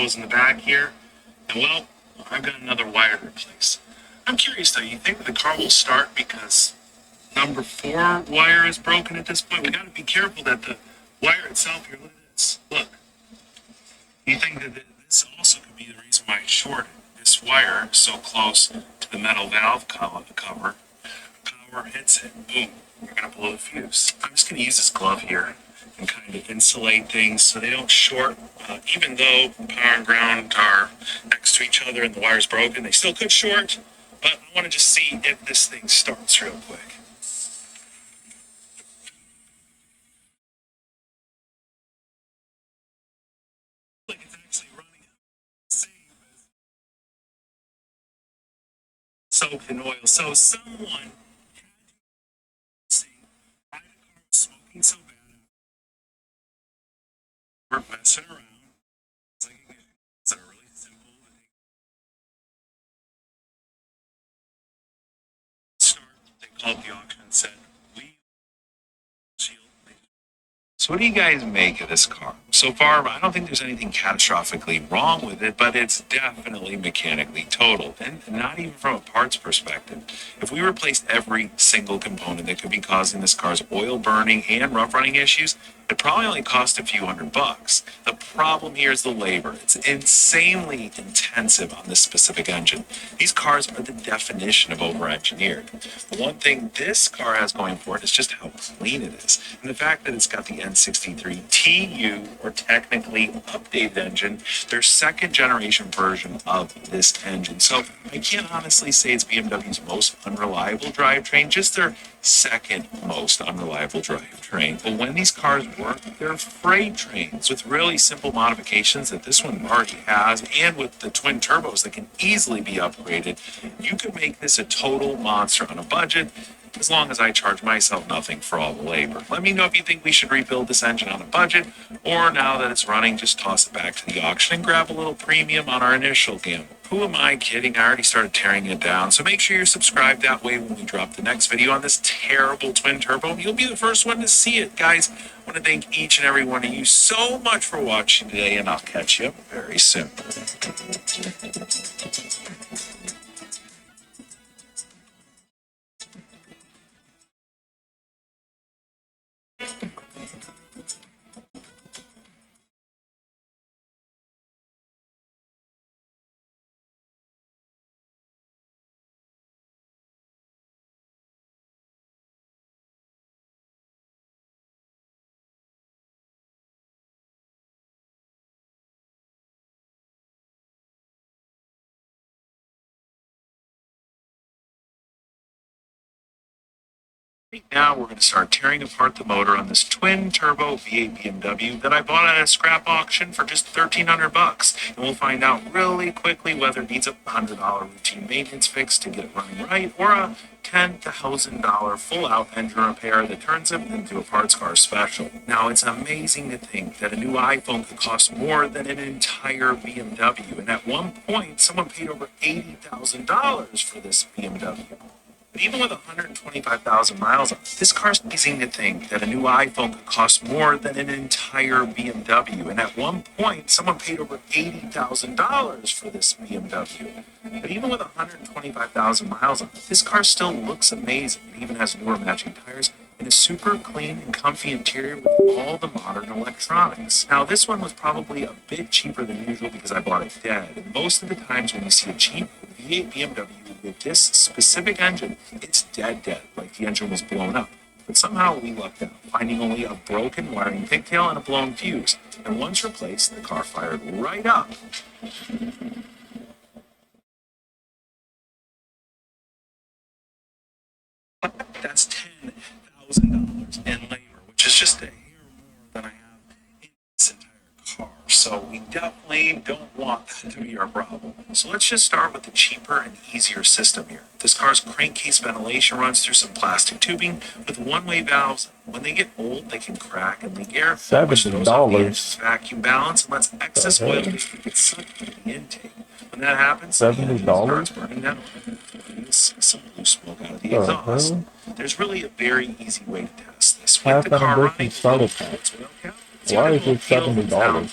goes in the back here. And well, I've got another wire to replace. I'm curious though, you think the car will start because number 4 wire is broken at this point? We got to be careful that the wire itself here, look at this. Look. You think that this also could be the reason why it shorted? This wire so close to the metal valve cover, power hits it, boom, you're going to blow the fuse. I'm just going to use this glove here and kind of insulate things so they don't short. Even though power and ground are next to each other and the wire's broken, they still could short. But I want to just see if this thing starts real quick. Like it's actually running the same as soaked in oil. So someone see why the car was smoking so bad. We're messing around. It's like it's a really simple start. They called the auction and said, "We shield." So what do you guys make of this car? So far, I don't think there's anything catastrophically wrong with it, but it's definitely mechanically totaled, and not even from a parts perspective. If we replaced every single component that could be causing this car's oil burning and rough running issues, it probably only cost a few $100. The problem here is the labor. It's insanely intensive on this specific engine. These cars are the definition of over-engineered. The one thing this car has going for it is just how clean it is, and the fact that it's got the N63 TU, or technically updated engine, their second generation version of this engine. So I can't honestly say it's BMW's most unreliable drivetrain, just their second most unreliable drivetrain. But when these cars work, they're freight trains with really simple modifications that this one already has, and with the twin turbos that can easily be upgraded, you could make this a total monster on a budget, as long as I charge myself nothing for all the labor. Let me know if you think we should rebuild this engine on a budget, or now that it's running, just toss it back to the auction and grab a little premium on our initial gamble. Who am I kidding? I already started tearing it down. So make sure you're subscribed. That way when we drop the next video on this terrible twin turbo, you'll be the first one to see it. Guys, I want to thank each and every one of you so much for watching today, and I'll catch you very soon. Right now, we're going to start tearing apart the motor on this twin turbo V8 BMW that I bought at a scrap auction for just $1,300. And we'll find out really quickly whether it needs a $100 routine maintenance fix to get it running right, or a $10,000 full-out engine repair that turns it into a parts car special. Now, it's amazing to think that a new iPhone could cost more than an entire BMW. And at one point, someone paid over $80,000 for this BMW. But even with 125,000 miles on it, this car's amazing to think that a new iPhone could cost more than an entire BMW. And at one point, someone paid over $80,000 for this BMW. But even with 125,000 miles on it, this car still looks amazing. It even has newer matching tires and a super clean and comfy interior with all the modern electronics. Now, this one was probably a bit cheaper than usual because I bought it dead. And most of the times when you see a cheap V8 BMW with this specific engine, it's dead, like the engine was blown up. But somehow we lucked out, finding only a broken wiring pigtail and a blown fuse. And once replaced, the car fired right up. That's $10,000 in labor, which is just a hair more than I have in this entire car. So we definitely don't want that to be our problem. So let's just start with the cheaper and easier system here. This car's crankcase ventilation runs through some plastic tubing with one-way valves. When they get old, they can crack and leak air, which throws off the engine's vacuum balance and lets excess oil get sucked into the intake. When that happens, $70 starts burning down. Some blue smoke out of the exhaust. There's really a very easy way to test this. With the car running, started that. Why is it $70?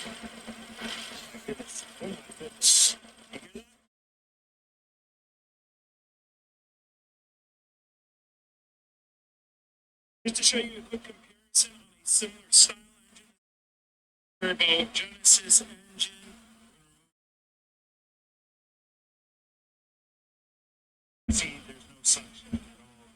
Just to show you a quick comparison on a similar style engine, Turbo Genesis engine. See, there's no suction at all.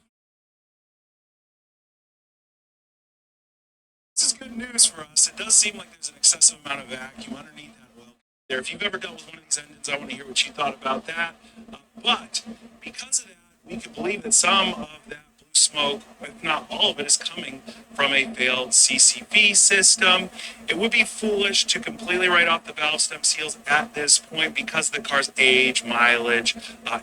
This is good news for us. It does seem like there's an excessive amount of vacuum underneath that oil there. If you've ever dealt with one of these engines, I want to hear what you thought about that. But because of that, we could believe that some of that blue smoke, if not all of it, is coming from a failed CCV system. It would be foolish to completely write off the valve stem seals at this point because of the car's age, mileage,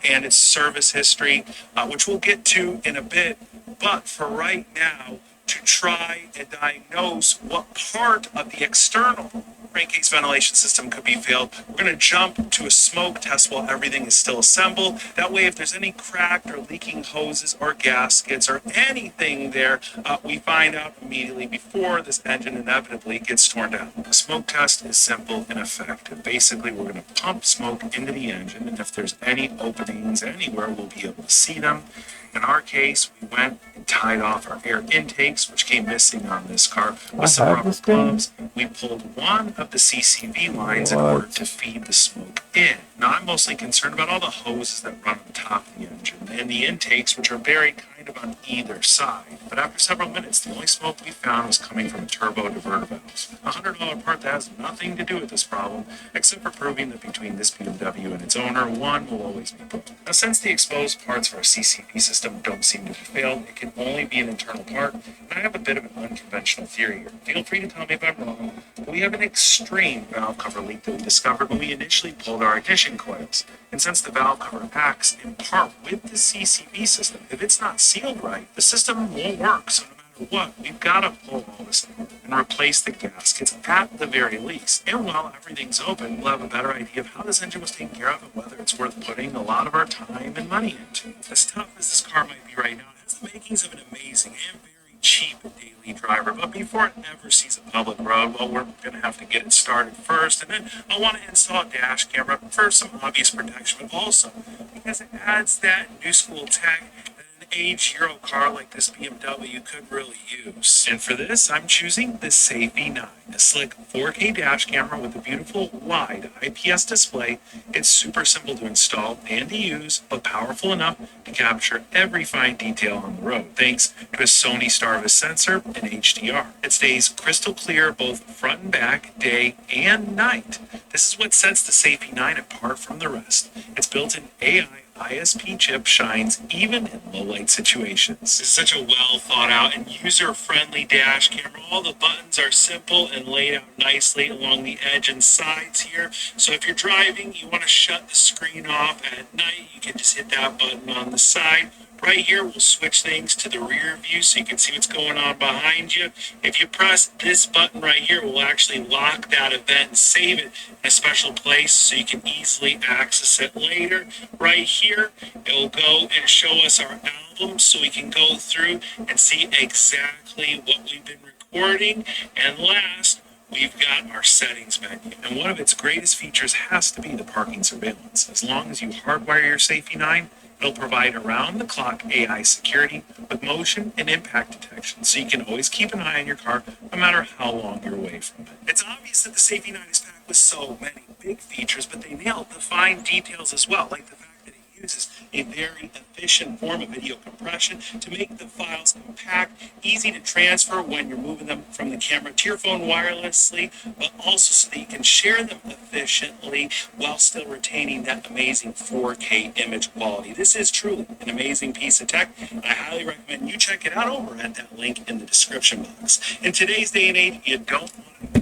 and its service history, which we'll get to in a bit. But for right now, to try and diagnose what part of the external crankcase ventilation system could be failed, we're going to jump to a smoke test while everything is still assembled. That way, if there's any cracked or leaking hoses or gaskets or anything there, we find out immediately before this engine inevitably gets torn down. The smoke test is simple and effective. Basically, we're going to pump smoke into the engine, and if there's any openings anywhere, we'll be able to see them. In our case, we went and tied off our air intakes, which came missing on this car, with some rubber gloves. We pulled one of the CCV lines in order to feed the smoke in. Now, I'm mostly concerned about all the hoses that run on top of the engine and the intakes, which are buried kind of on either side. But after several minutes, the only smoke we found was coming from turbo diverter valves. A $100 part that has nothing to do with this problem, except for proving that between this BMW and its owner, one will always be broken. Now, since the exposed parts of our CCV system don't seem to be failed, it can only be an internal part, and I have a bit of an unconventional theory here. Feel free to tell me if I'm wrong, but we have an extreme valve cover leak that we discovered when we initially pulled our ignition coils. And since the valve cover acts in part with the CCV system, if it's not sealed right, the system won't work. So no matter what, we've got to pull all this out and replace the gaskets at the very least. And while everything's open, we'll have a better idea of how this engine was taken care of and whether it's worth putting a lot of our time and money into. As tough as this car might be right now, it has the makings of an amazing and very cheap daily driver. But before it ever sees a public road, well, we're going to have to get it started first. And then I'll want to install a dash camera for some obvious protection, but also because it adds that new school tech that an aged Euro car like this BMW could really use. And for this, I'm choosing the Safe E9, a slick 4K dash camera with a beautiful wide IPS display. It's super simple to install and to use, but powerful enough to capture every fine detail on the road, thanks to a Sony Starvis sensor and HDR. It stays crystal clear both front and back, day and night. This is what sets the Safe E9 apart from the rest. Its built-in AI ISP chip shines even in low light situations. This is such a well thought out and user friendly dash camera. All the buttons are simple and laid out nicely along the edge and sides here. So if you're driving, you want to shut the screen off at night, you can just hit that button on the side. Right here, we'll switch things to the rear view so you can see what's going on behind you. If you press this button right here, we'll actually lock that event and save it in a special place so you can easily access it later. Right here, it'll go and show us our album so we can go through and see exactly what we've been recording. And last, we've got our settings menu. And one of its greatest features has to be the parking surveillance. As long as you hardwire your Safe E9, it'll provide around-the-clock AI security with motion and impact detection, so you can always keep an eye on your car no matter how long you're away from it. It's obvious that the Safe E9 is packed with so many big features, but they nailed the fine details as well, like the fact that it uses a very efficient form of video compression to make the files compact, easy to transfer when you're moving them from the camera to your phone wirelessly, but also so that you can share them efficiently while still retaining that amazing 4K image quality. This is truly an amazing piece of tech, and I highly recommend you check it out over at that link in the description box. In today's day and age, you don't want to.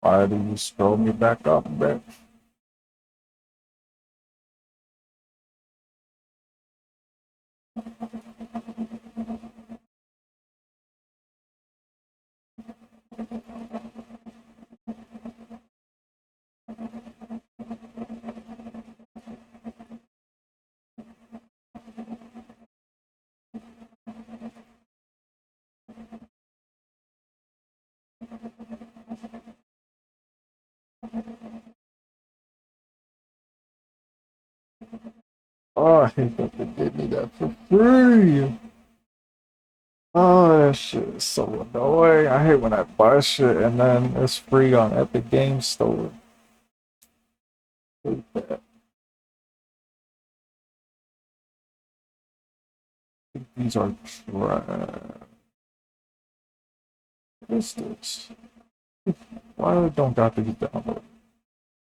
Why did you scroll me back up a bit? Oh, I hate that they gave me that for free. Oh, that shit is so annoying. I hate when I buy shit and then it's free on Epic Game Store. Hate that. These are trash. What is this? Why don't got to be downloaded?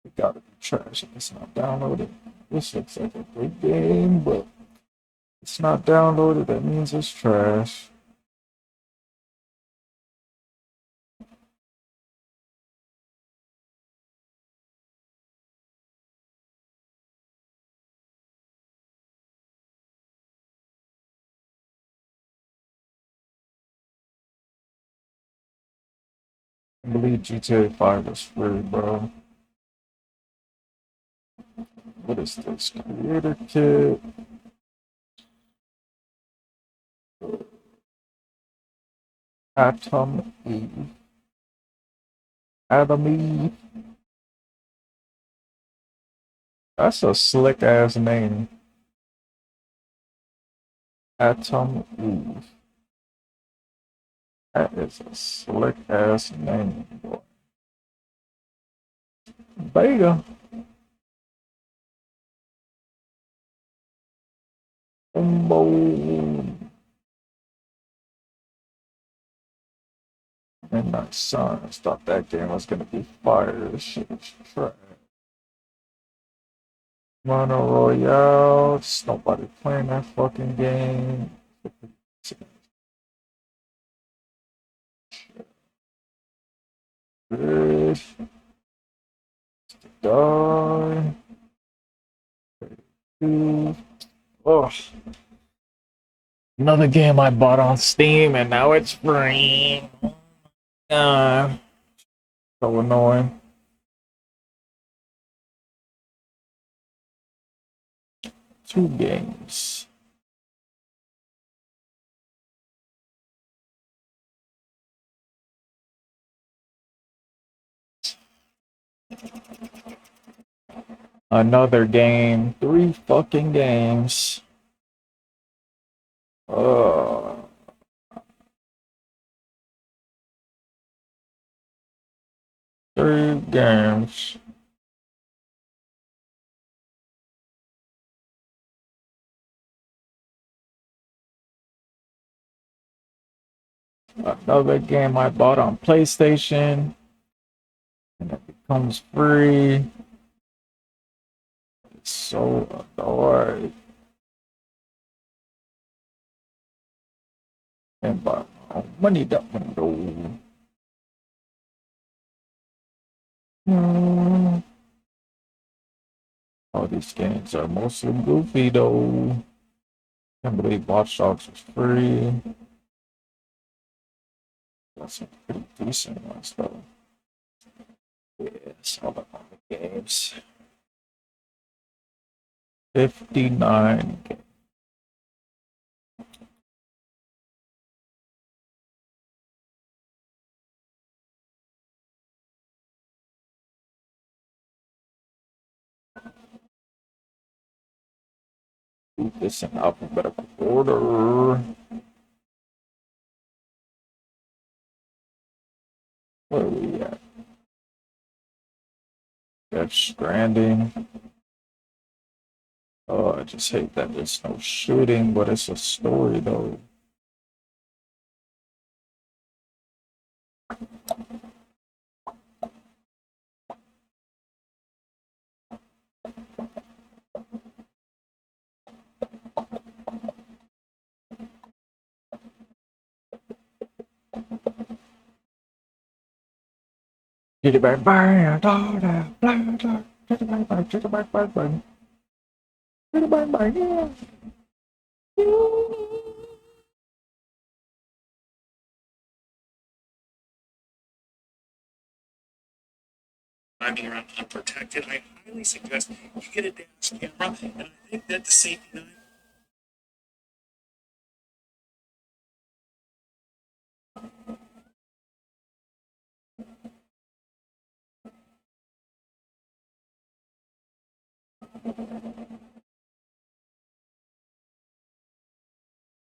It gotta be trash if it's not downloaded. This looks like a good game, but it's not downloaded. That means it's trash. I believe GTA 5 is free, bro. What is this? Creator kit. Atom E. Atom E. That's a slick ass name. Atom E. That is a slick ass name, boy. Beta. Umbo. Midnight Suns. Thought that game was gonna be fire. This shit is trash. Mono Royale. Just nobody playing that fucking game. Good. Die. Two. Oh, another game I bought on Steam and now it's free. So annoying. Two games. Another game. Three fucking games. Uh, three games. Another game I bought on PlayStation. And it becomes free. It's so annoying. And buy my own money that window. Hmm. All these games are mostly goofy though. Can't believe Watch Dogs was free. Got some pretty decent ones though. Yes, all the games. 59 games. Do this in alphabetical order. Where are we at? Death Stranding. Oh, I just hate that there's no shooting, but it's a story though. Get it back, bang, bang, bang, bang, get it back, bang, get it back, bang, bang, get it back, bang, yeah. Driving around unprotected, I highly suggest you get a dash camera, and I think that the safety 9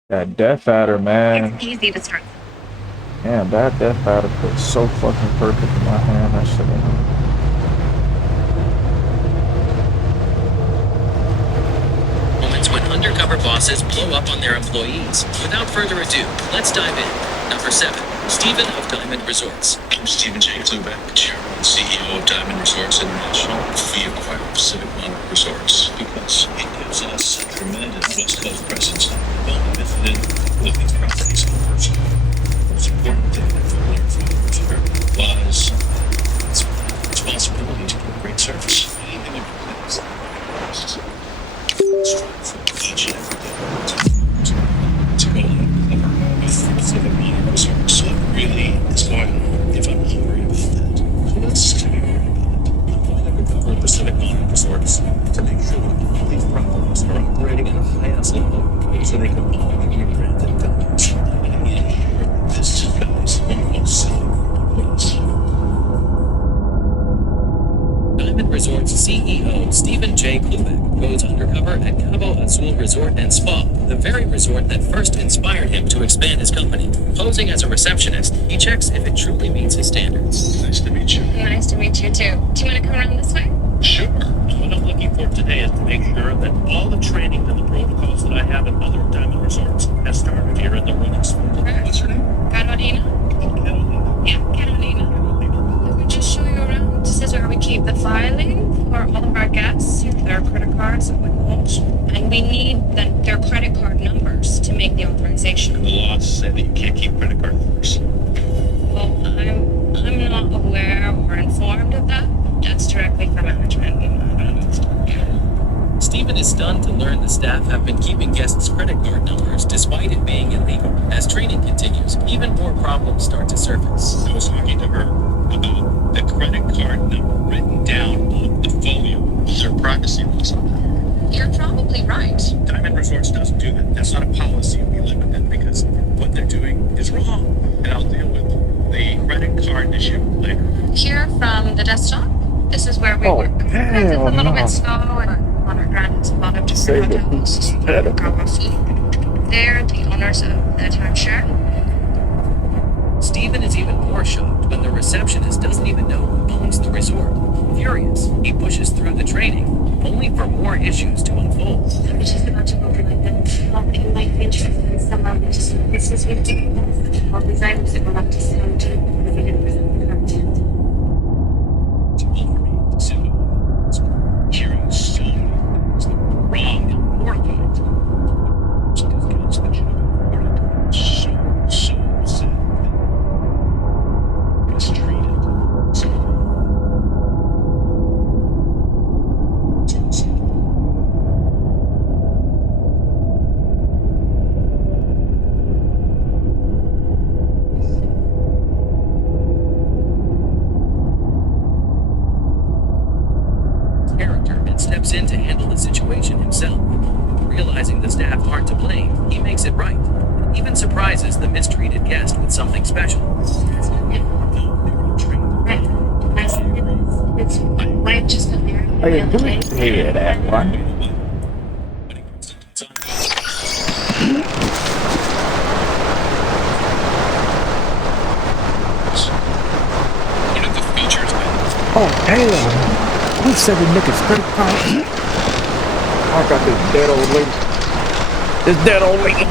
That Death Adder, man. It's easy to start. Man, that Death Adder was so fucking perfect in my hand. That shit. Moments when undercover bosses blow up on their employees. Without further ado, let's dive in. Number 7. Stephen of Diamond Resorts. I'm Stephen J. Klubeck, Chairman and CEO of Diamond Resorts International. We acquired Pacific Monarch Resorts because it gives us a tremendous West Coast presence. We've only visited with these properties in person. The most important thing that we learned from it was its responsibility to give great service. Anything that we can strive for each and every day to go and with Pacific Monarch Resorts. What really is going on? If I'm not worried about that, who else is going to be worried about it? I'm going to recover Pacific Monarch Resorts to make sure that all these properties are operating at a high level so they can all be rebranded Diamonds. I'm going to ensure that this guys won't go silly. Diamond Resorts CEO Stephen J. Klubeck goes undercover at Cabo Azul Resort and Spa, the very resort that first inspired him to expand his company. Posing as a receptionist, he checks if it truly meets his standards. Nice to meet you. Nice to meet you too. Do you want to come around this way? Sure. What I'm looking for today is to make sure that all the training and the protocols that I have at other Diamond Resorts has started here in the running smoothly. What's her name? Carolina? Carolina. Yeah, Carolina. Let me just show you around. This is where we keep the filing for all of our guests, their credit cards and whatnot. And we need their credit card numbers to make the authorization. The laws say that you can't keep credit card numbers. Well, I'm not aware or informed of that. That's directly for management. Stephen is stunned to learn the staff have been keeping guests' credit card numbers despite it being illegal. As training continues, even more problems start to surface. I was talking to her about the credit card number written down on the folio. Is there privacy laws on that? You're probably right. Diamond Resorts doesn't do that. That's not a policy we live within because what they're doing is wrong. And I'll deal with the credit card issue later. Here from the desktop, this is where we work. It's a hell little no. bit slow, and Monarch Grand has a lot of Say different the hotels. beast is better. They're the owners of the timeshare. Stephen is even more shocked when the receptionist doesn't even know who owns the resort. Furious, he pushes through the training, only for more issues to unfold. I was just about to go to like that you might be interested in some of this. This is ridiculous. All these items that we'll have to send to because we didn't present the content. It's enough for me to sit with hearing so many things that were wrong and mortified. Because counts that should have been reported. So upset and mistreated. So Character and steps in to handle the situation himself. Realizing the staff aren't to blame, he makes it right, and even surprises the mistreated guest with something special. That's not it. no, they were trained. Right. I said it's why just got there. I didn't do it. Yeah, that one. It's on. What are the features, man? Oh, damn. We said the niggas credit card. I got this dead old lady. This dead old lady.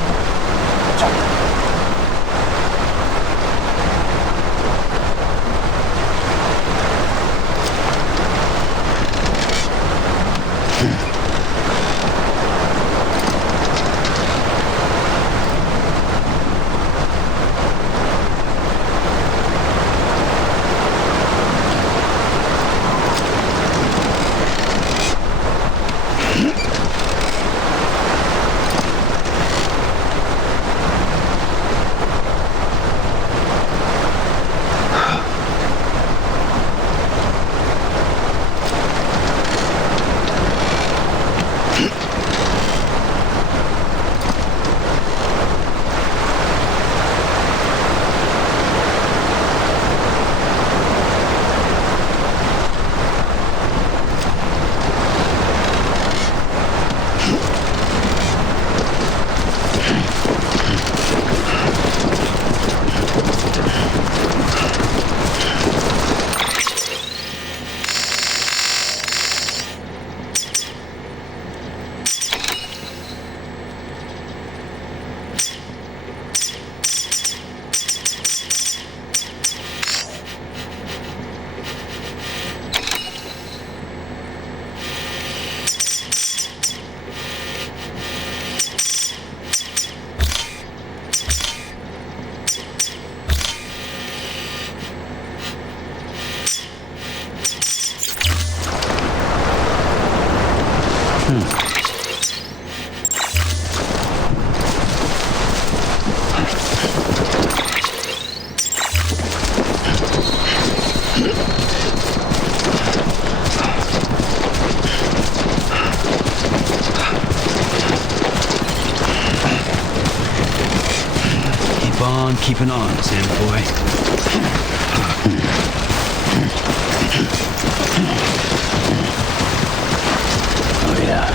Keep on keeping on, Sandboy. Oh yeah.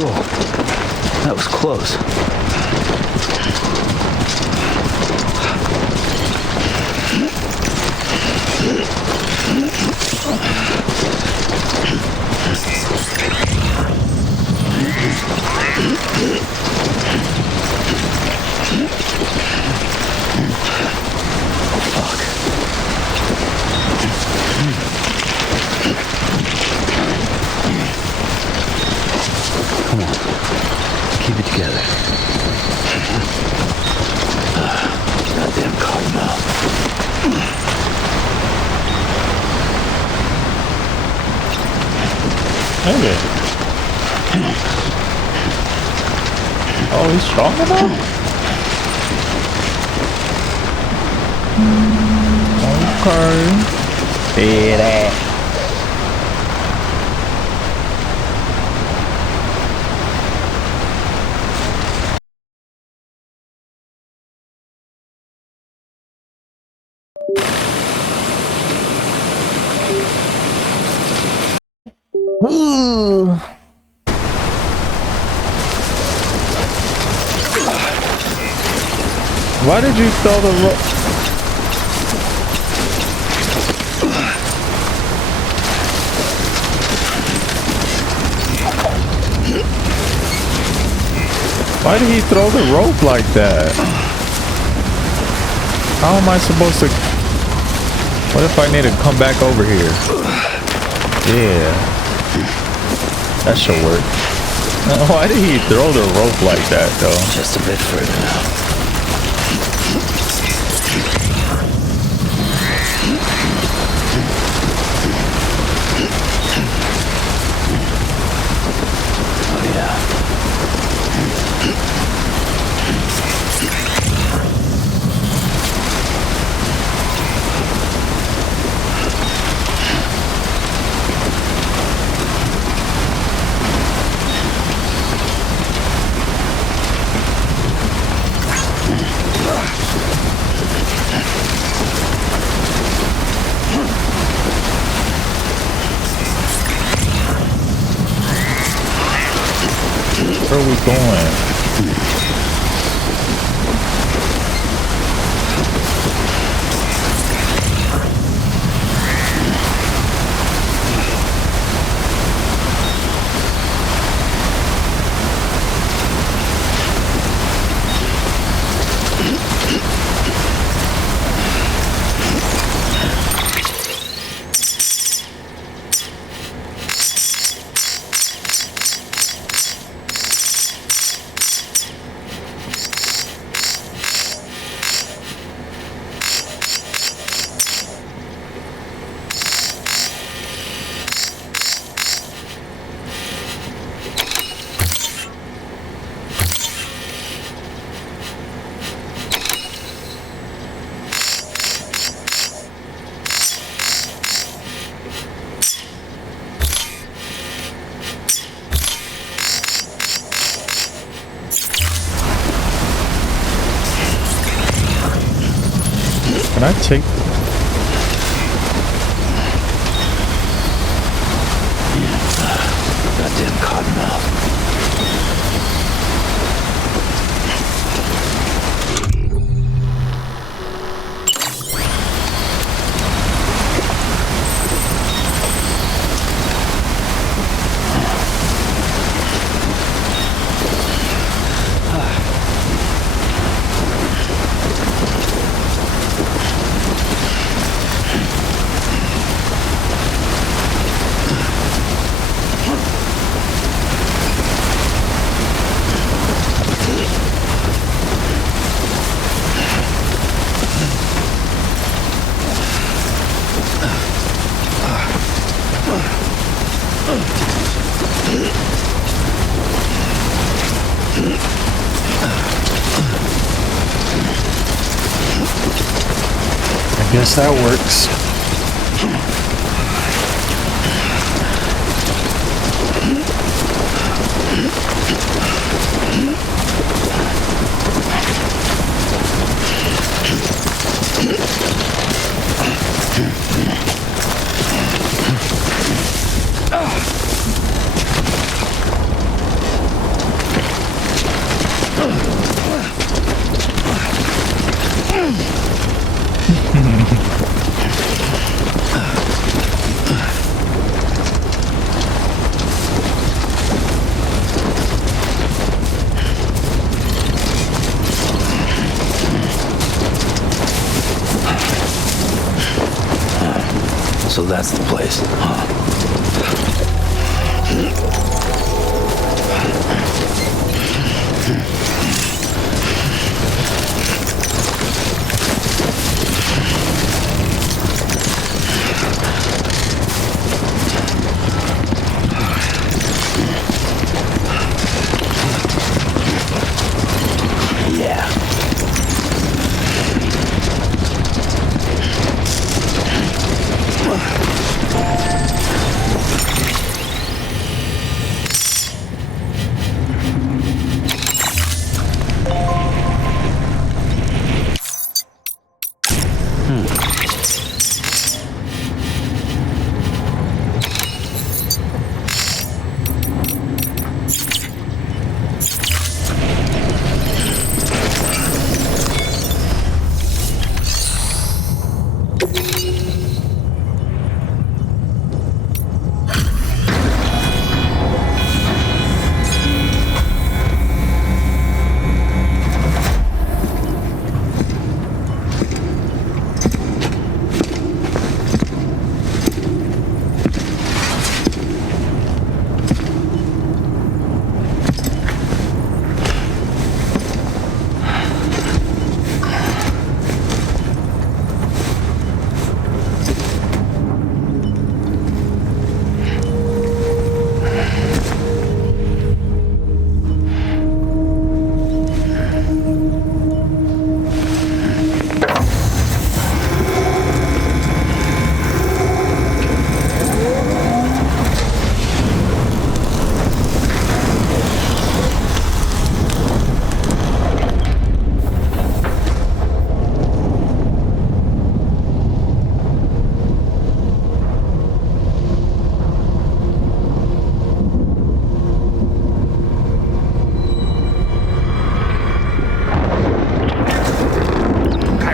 Whoa, that was close. Come on, keep it together. Goddamn cottonmouth. Okay. Oh, he's strong enough? Okay. Badass. Why did you throw the rope? Why did he throw the rope like that? How am I supposed to? What if I need to come back over here? Yeah. That should work. Why did he throw the rope like that though? Just a bit further now. Oh yeah. Where are we going? Can I take? Goddamn cottonmouth. guess that works. So that's the place, huh? Yeah.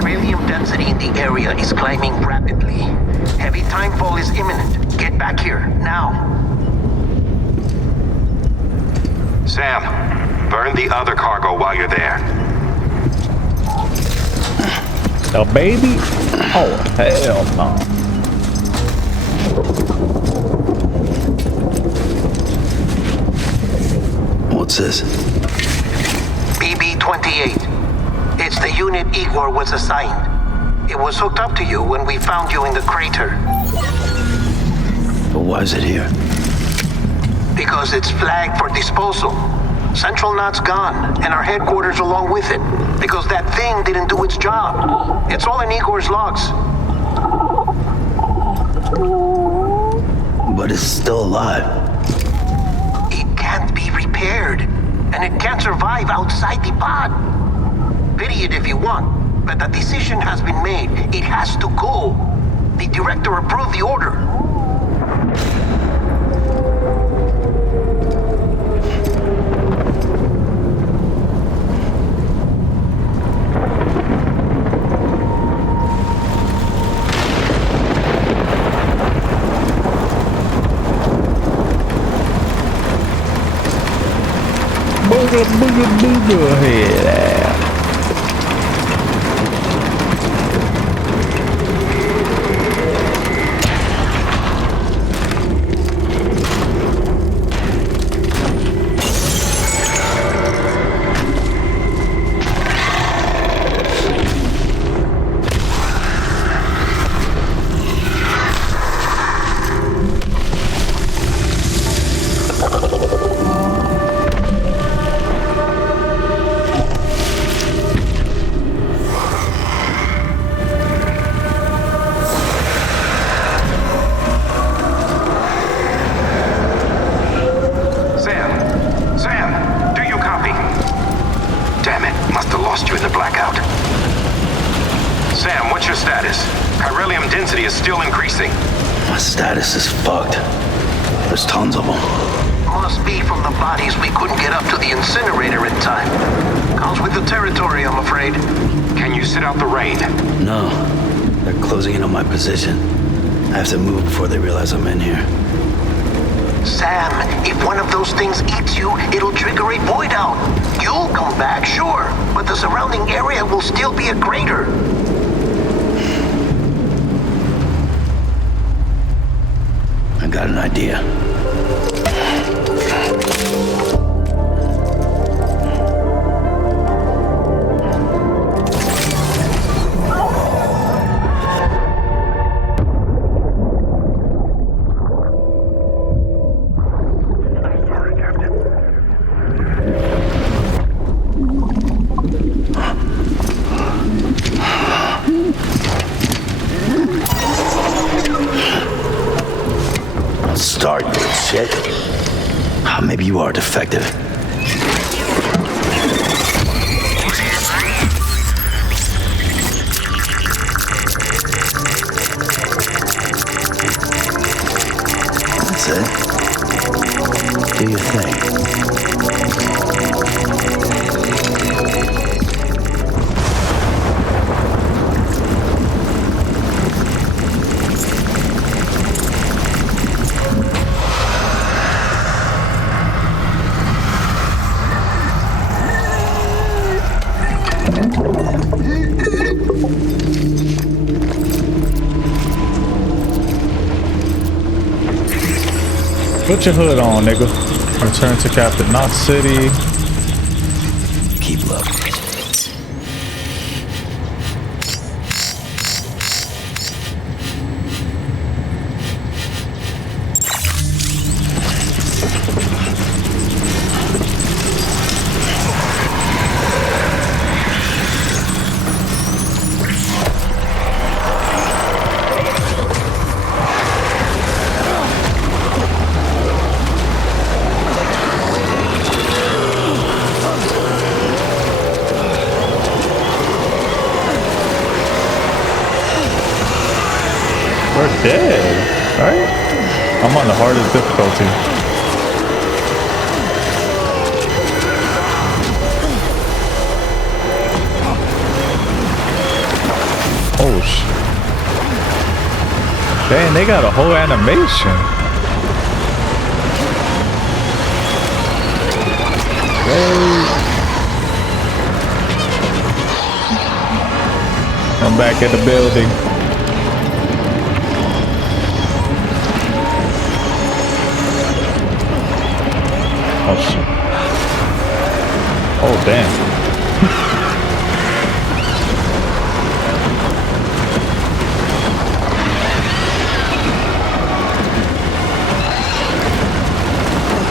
Chiralium density in the area is climbing rapidly. Heavy timefall is imminent. Get back here, now. Sam, burn the other cargo while you're there. A baby? Oh, hell no. What's this? BB-28. It's the unit Igor was assigned. It was hooked up to you when we found you in the crater. But why is it here? Because it's flagged for disposal. Central Knot's gone, and our headquarters along with it. Because that thing didn't do its job. It's all in Igor's logs. But it's still alive. It can't be repaired, and it can't survive outside the pod. Pity it if you want, but the decision has been made. It has to go. The director approved the order. Booger head. What's your status? Chiralium density is still increasing. My status is fucked. There's tons of them. Must be from the bodies we couldn't get up to the incinerator in time. Comes with the territory, I'm afraid. Can you sit out the rain? No. They're closing in on my position. I have to move before they realize I'm in here. Sam, if one of those things eats you, it'll trigger a void out. You'll come back, sure, but the surrounding area will still be a crater. I got an idea. Start, you shit. Maybe you are defective. That's it. Do your thing. Put your hood on, nigga. Return to Captain Knox City. Keep low. We're dead, right? I'm on the hardest difficulty. Oh shit. Dang, they got a whole animation. Hey. I'm back in the building. Oh shit. Oh damn.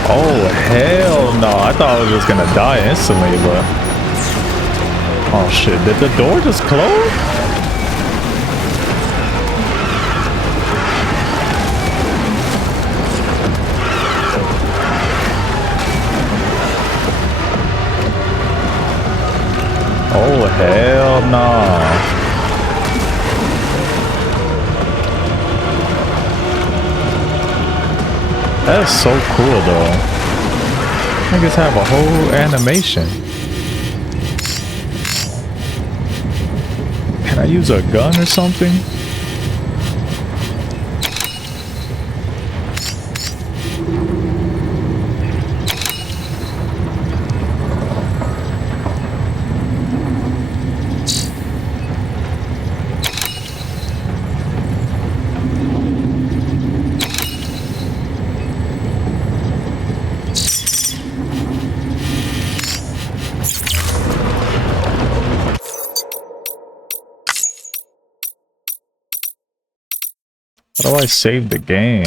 Oh hell no. I thought I was just gonna die instantly, but oh shit. Did the door just close? Oh hell no. That's so cool though. Niggas have a whole animation. Can I use a gun or something? How do I save the game?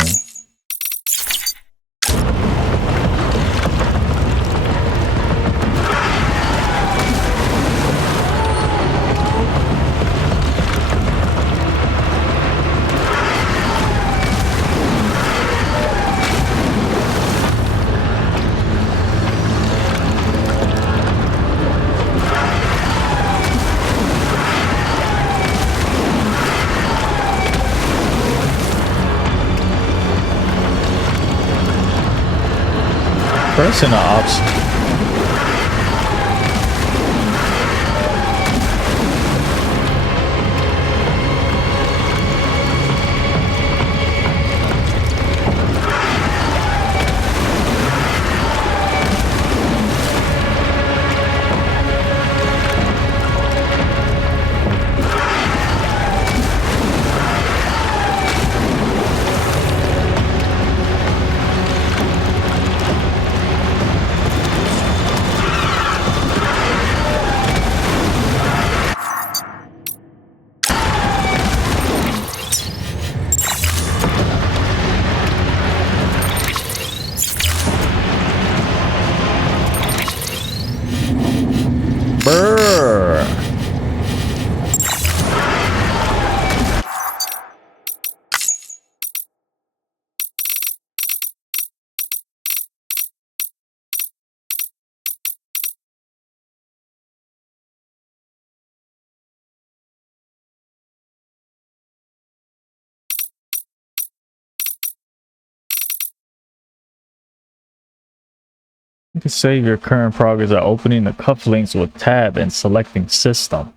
pressing the ops. Brr. You can save your current progress by opening the cufflinks with tab and selecting system.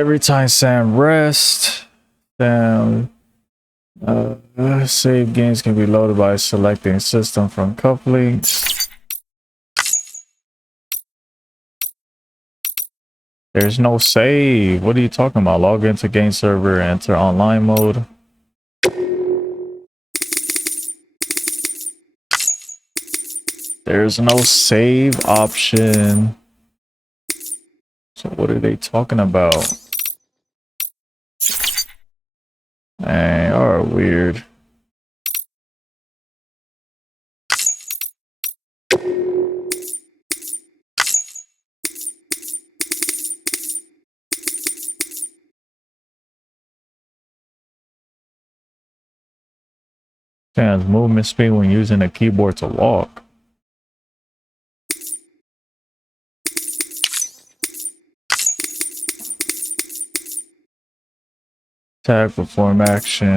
Every time Sam rests, Sam save games can be loaded by selecting system from cufflinks. There's no save. What are you talking about? Log into game server, enter online mode. There's no save option. So what are they talking about? They are weird. Sam's movement speed when using the keyboard to walk. Tag, perform action.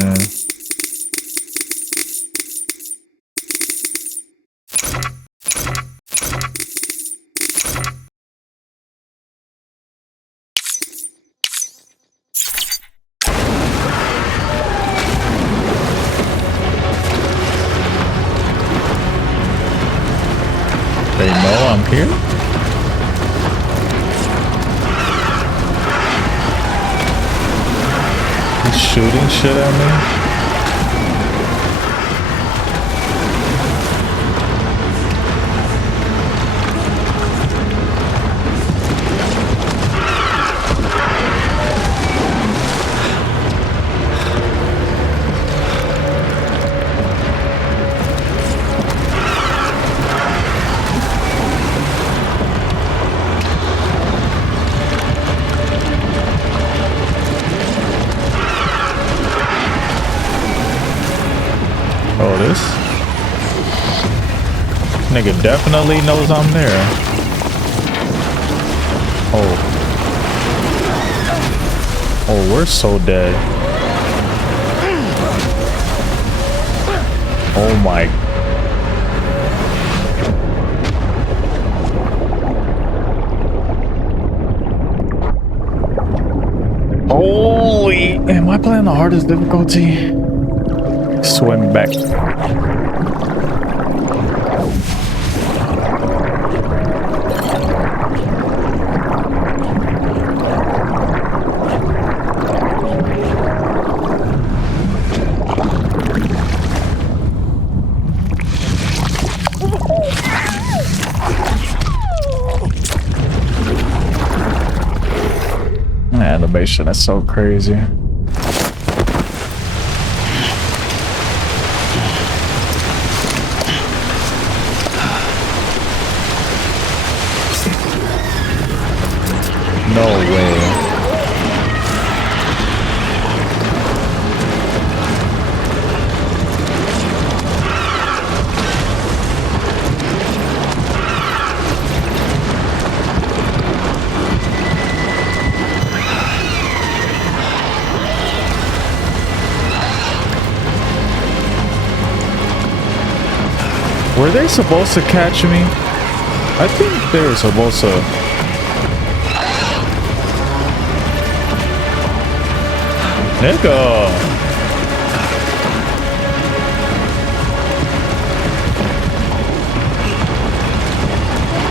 They know I'm here? Shooting shit at me? Oh, this nigga definitely knows I'm there. Oh, we're so dead. Oh my. Holy, am I playing the hardest difficulty? Swim back. Animation is so crazy. No way. Were they supposed to catch me? I think they were supposed to. Nigga.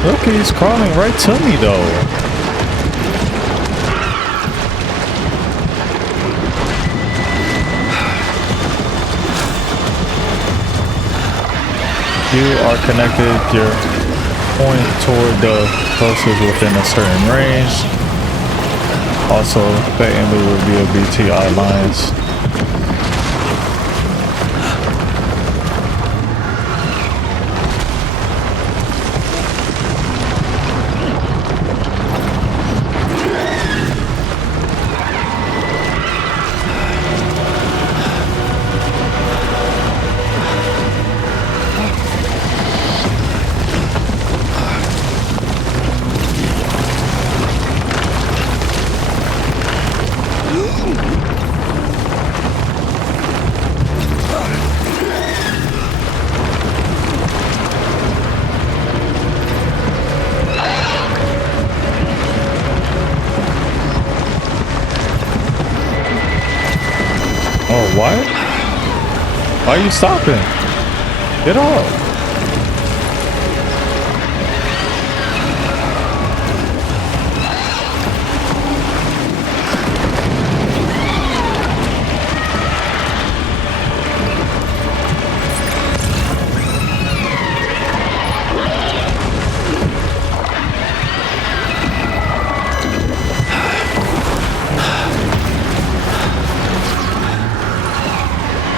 Look, he's crawling right to me though. You are connected. Your point toward the closest within a certain range. Also, faintly reveal BTI lines. Oh, what? Why are you stopping? Get off.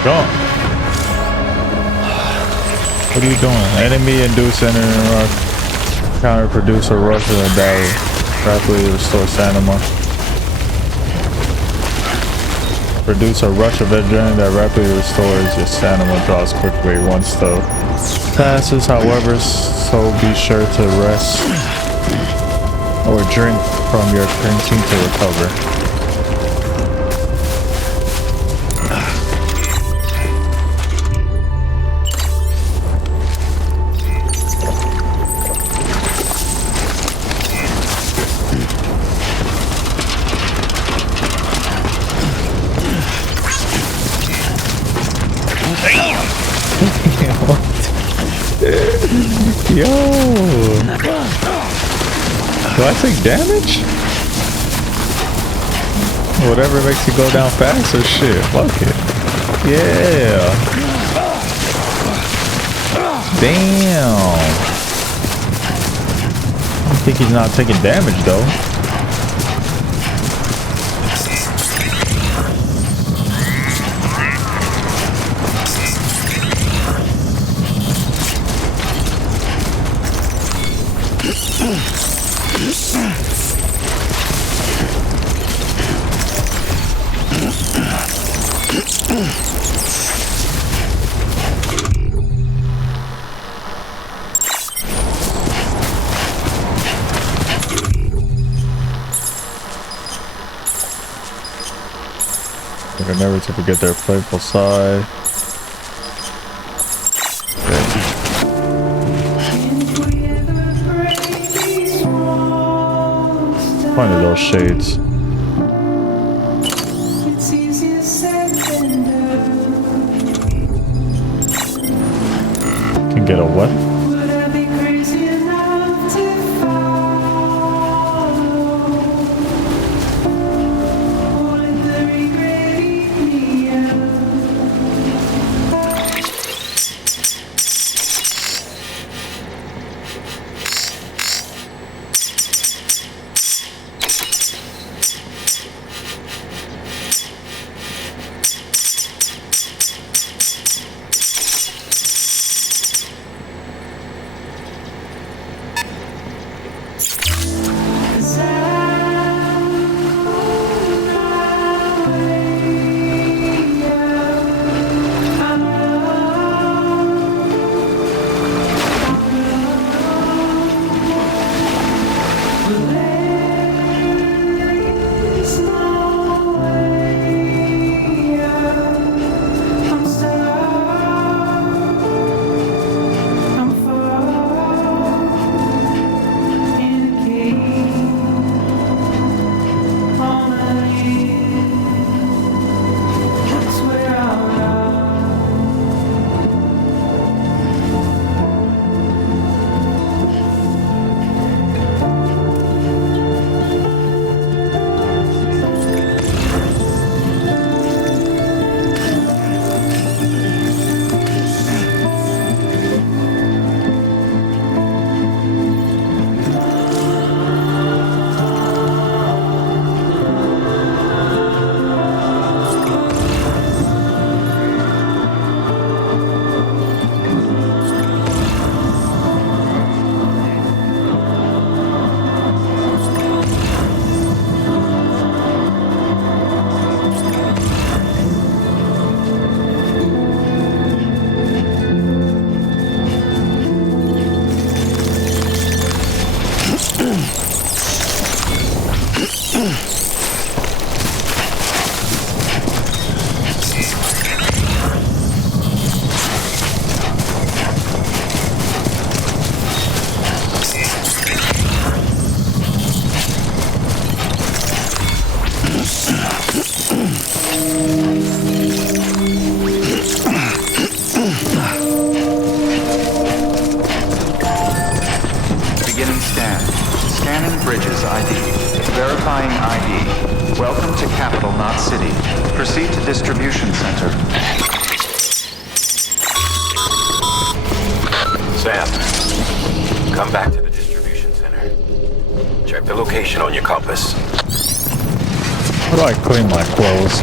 Gone. What are you doing? Enemy induce enemy rush. Counter produce a rush of a battery. Rapidly restore stamina. Produce a rush of adrenaline that rapidly restores your stamina draws quickly once the passes. However, so be sure to rest or drink from your canteen to recover. Yo! Do I take damage? Whatever makes you go down faster, shit. Fuck it. Yeah. Damn. I think he's not taking damage though. Never to forget their playful side. Find those shades. Can get a what? Beginning scan. Scanning Bridges ID. Verifying ID. Welcome to Capital, not City. Proceed to Distribution Center. Sam, come back to the distribution center. Check the location on your compass. How do I clean my clothes?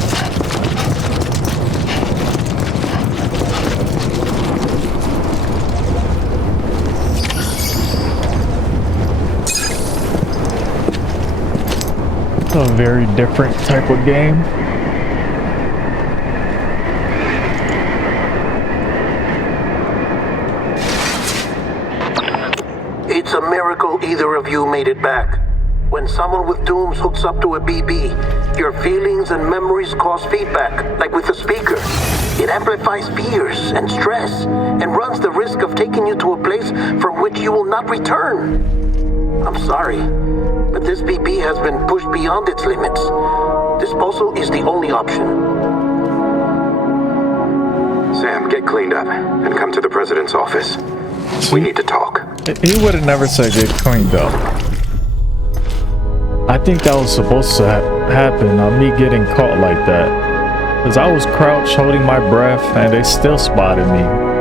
It's a very different type of game. It's a miracle either of you made it back. When someone with Dooms hooks up to a BB, your feelings and memories cause feedback, like with a speaker. It amplifies fears and stress, and runs the risk of taking you to a place from which you will not return. I'm sorry, but this BB has been pushed beyond its limits. Disposal is the only option. Sam, get cleaned up and come to the president's office. We need to talk. He would have never said get cleaned up. I think that was supposed to happen on me getting caught like that. Because I was crouched holding my breath and they still spotted me.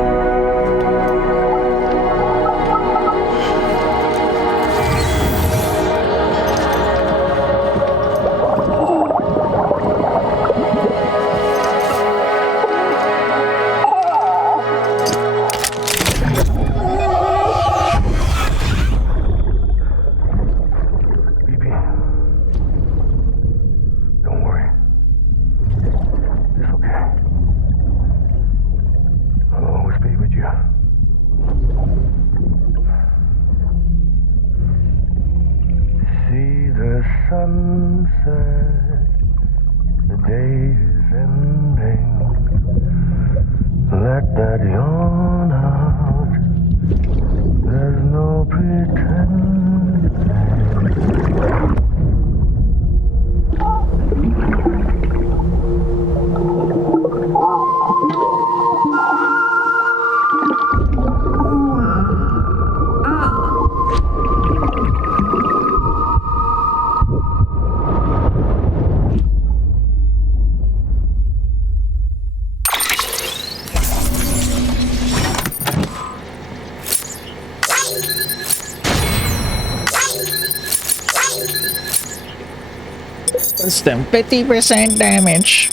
Less than 50% damage.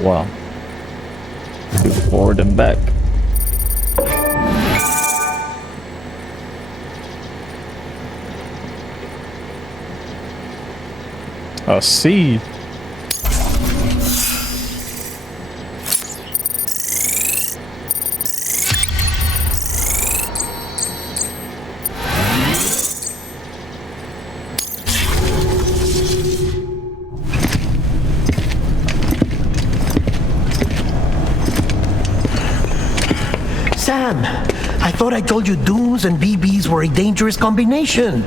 Wow. Do forward and back. A seed. Sam, I thought I told you Dooms and BBs were a dangerous combination.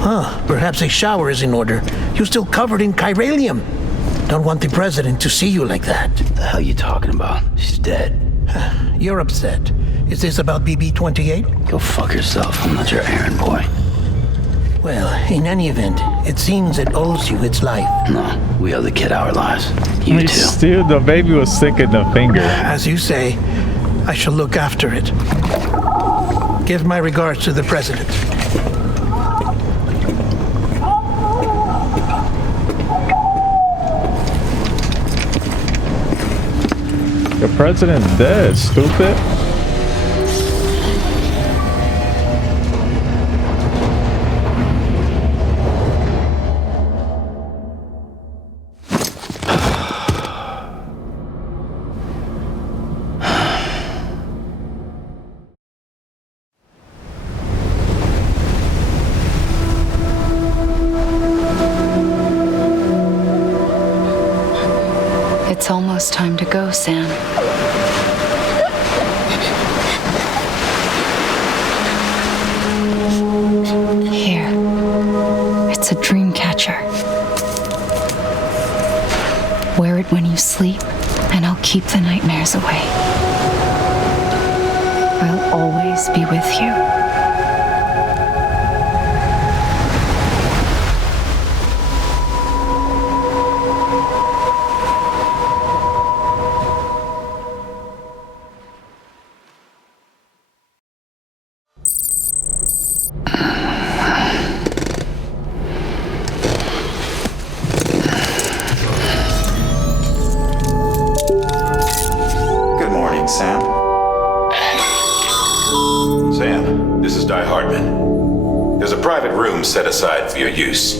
Huh, perhaps a shower is in order. You're still covered in chiralium. Don't want the president to see you like that. The hell you talking about? She's dead. You're upset. Is this about BB-28? Go fuck yourself. I'm not your errand boy. Well, in any event, it seems it owes you its life. No, we owe the kid our lives. You too. Still, the baby was sick in the finger. As you say, I shall look after it. Give my regards to the president. The president's dead, stupid. it's time to go, Sam. Here. It's a dream catcher. Wear it when you sleep, and I'll keep the nightmares away. I'll always be with you. Good morning, Sam. Sam, this is Di Hartman. There's a private room set aside for your use.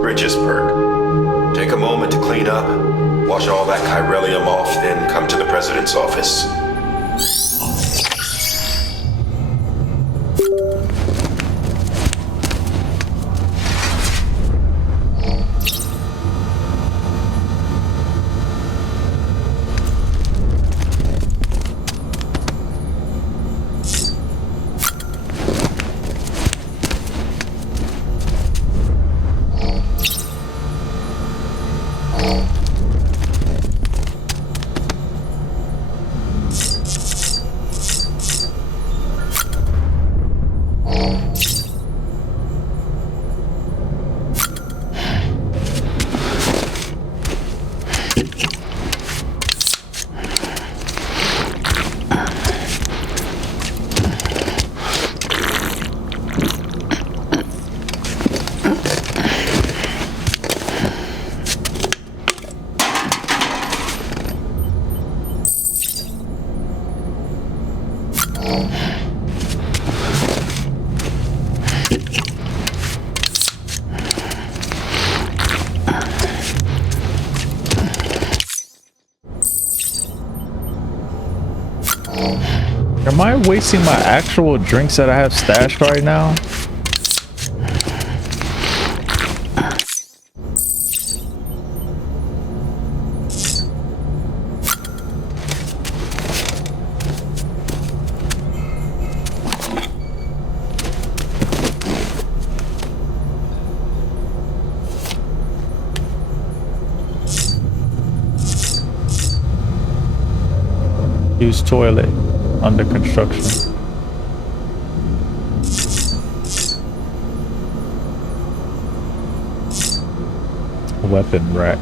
Bridges perk. Take a moment to clean up, wash all that chiralium off, then come to the president's office. Am I wasting my actual drinks that I have stashed right now? Use toilet under construction. Weapon rack.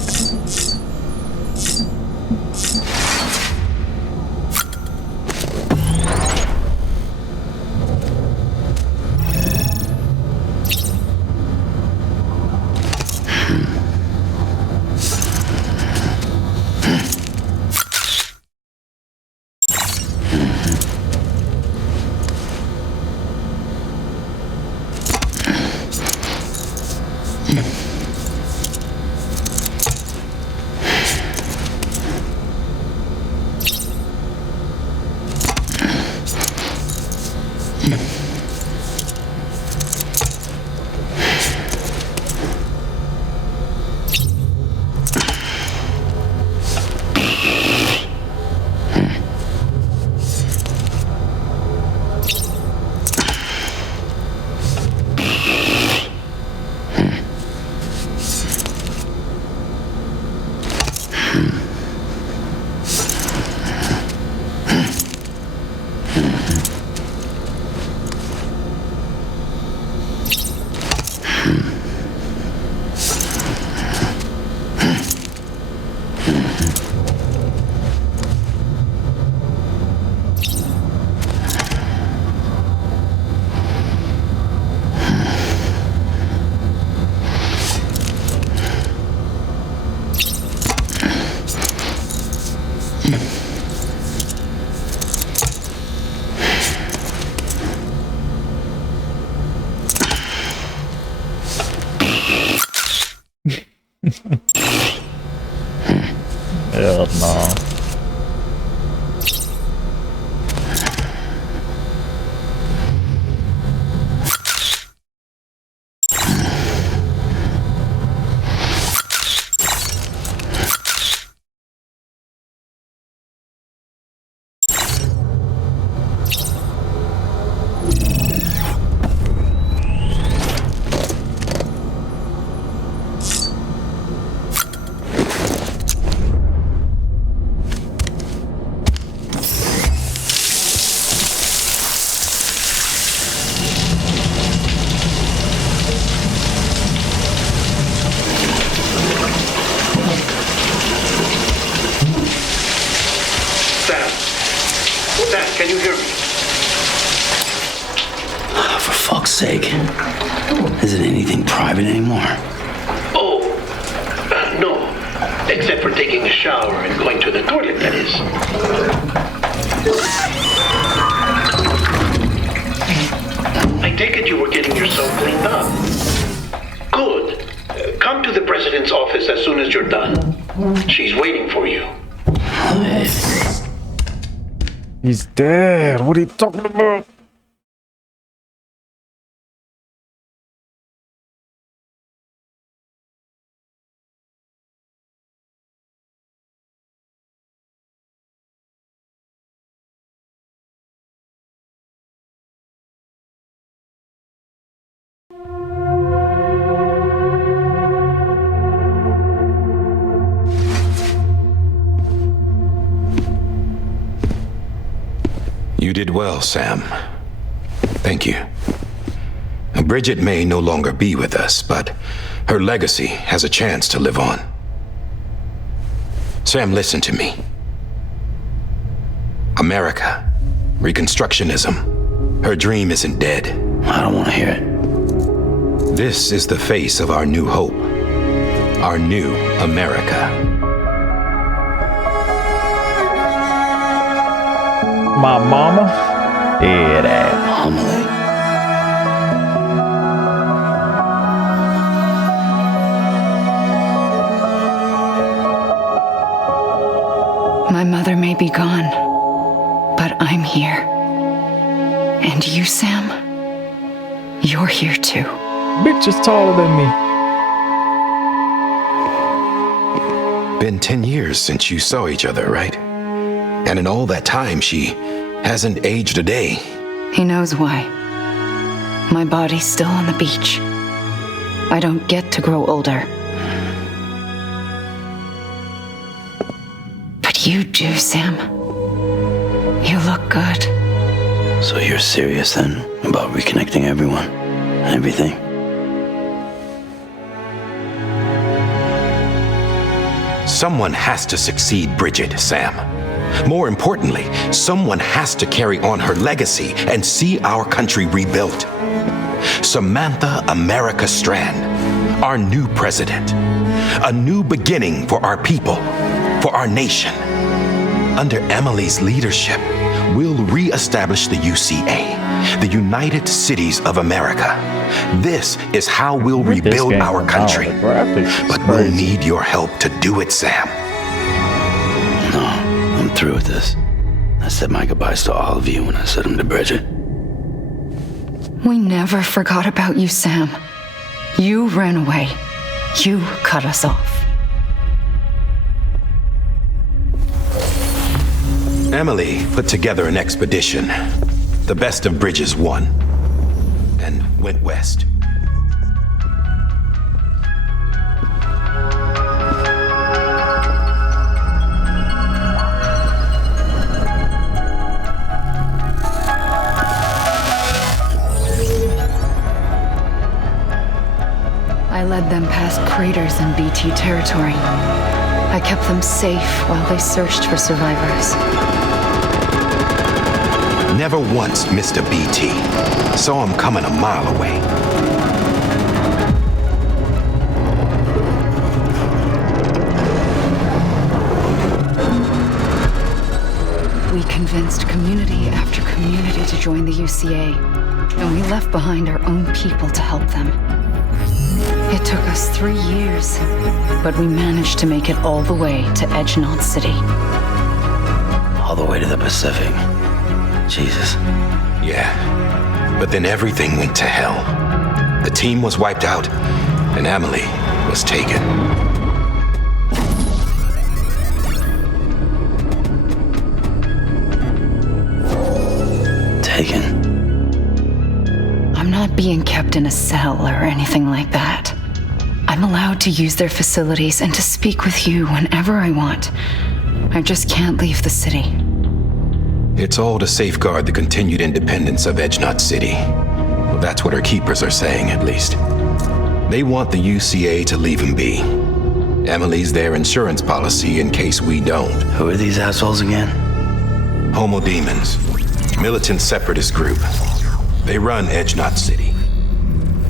Sam, can you hear me? For fuck's sake. Isn't anything private anymore? Oh, no. Except for taking a shower and going to the toilet, that is. I take it you were getting yourself cleaned up. Good. Come to the president's office as soon as you're done. She's waiting for you. He's dead. What are you talking about? You did well, Sam. Thank you. Bridget may no longer be with us, but her legacy has a chance to live on. Sam, listen to me. America, Reconstructionism, her dream isn't dead. I don't want to hear it. This is the face of our new hope, our new America. My mama? Yeah, that. Amelie. My mother may be gone, but I'm here. And you, Sam, you're here too. Bitch is taller than me. Been 10 years since you saw each other, right? And in all that time, she hasn't aged a day. He knows why. My body's still on the beach. I don't get to grow older. But you do, Sam. You look good. So you're serious then about reconnecting everyone? Everything? Someone has to succeed Bridget, Sam. More importantly, someone has to carry on her legacy and see our country rebuilt. Samantha America Strand, our new president. A new beginning for our people, for our nation. Under Emily's leadership, we'll re-establish the UCA, the United Cities of America. This is how we'll rebuild our country. But we'll need your help to do it, Sam. I'm through with this. I said my goodbyes to all of you when I said them to Bridget. We never forgot about you, Sam. You ran away. You cut us off. Emily put together an expedition. The best of Bridges won and went west. I led them past craters in BT territory. I kept them safe while they searched for survivors. Never once missed a BT. Saw him coming a mile away. We convinced community after community to join the UCA, and we left behind our own people to help them. It took us 3 years, but we managed to make it all the way to Edge Knot City. All the way to the Pacific. Jesus. Yeah, but then everything went to hell. The team was wiped out, and Emily was taken. Taken? I'm not being kept in a cell or anything like that. I'm allowed to use their facilities and to speak with you whenever I want. I just can't leave the city. It's all to safeguard the continued independence of Edge Knot City. Well, that's what our keepers are saying, at least. They want the UCA to leave him be. Emily's their insurance policy in case we don't. Who are these assholes again? Homo Demons. Militant separatist group. They run Edge Knot City.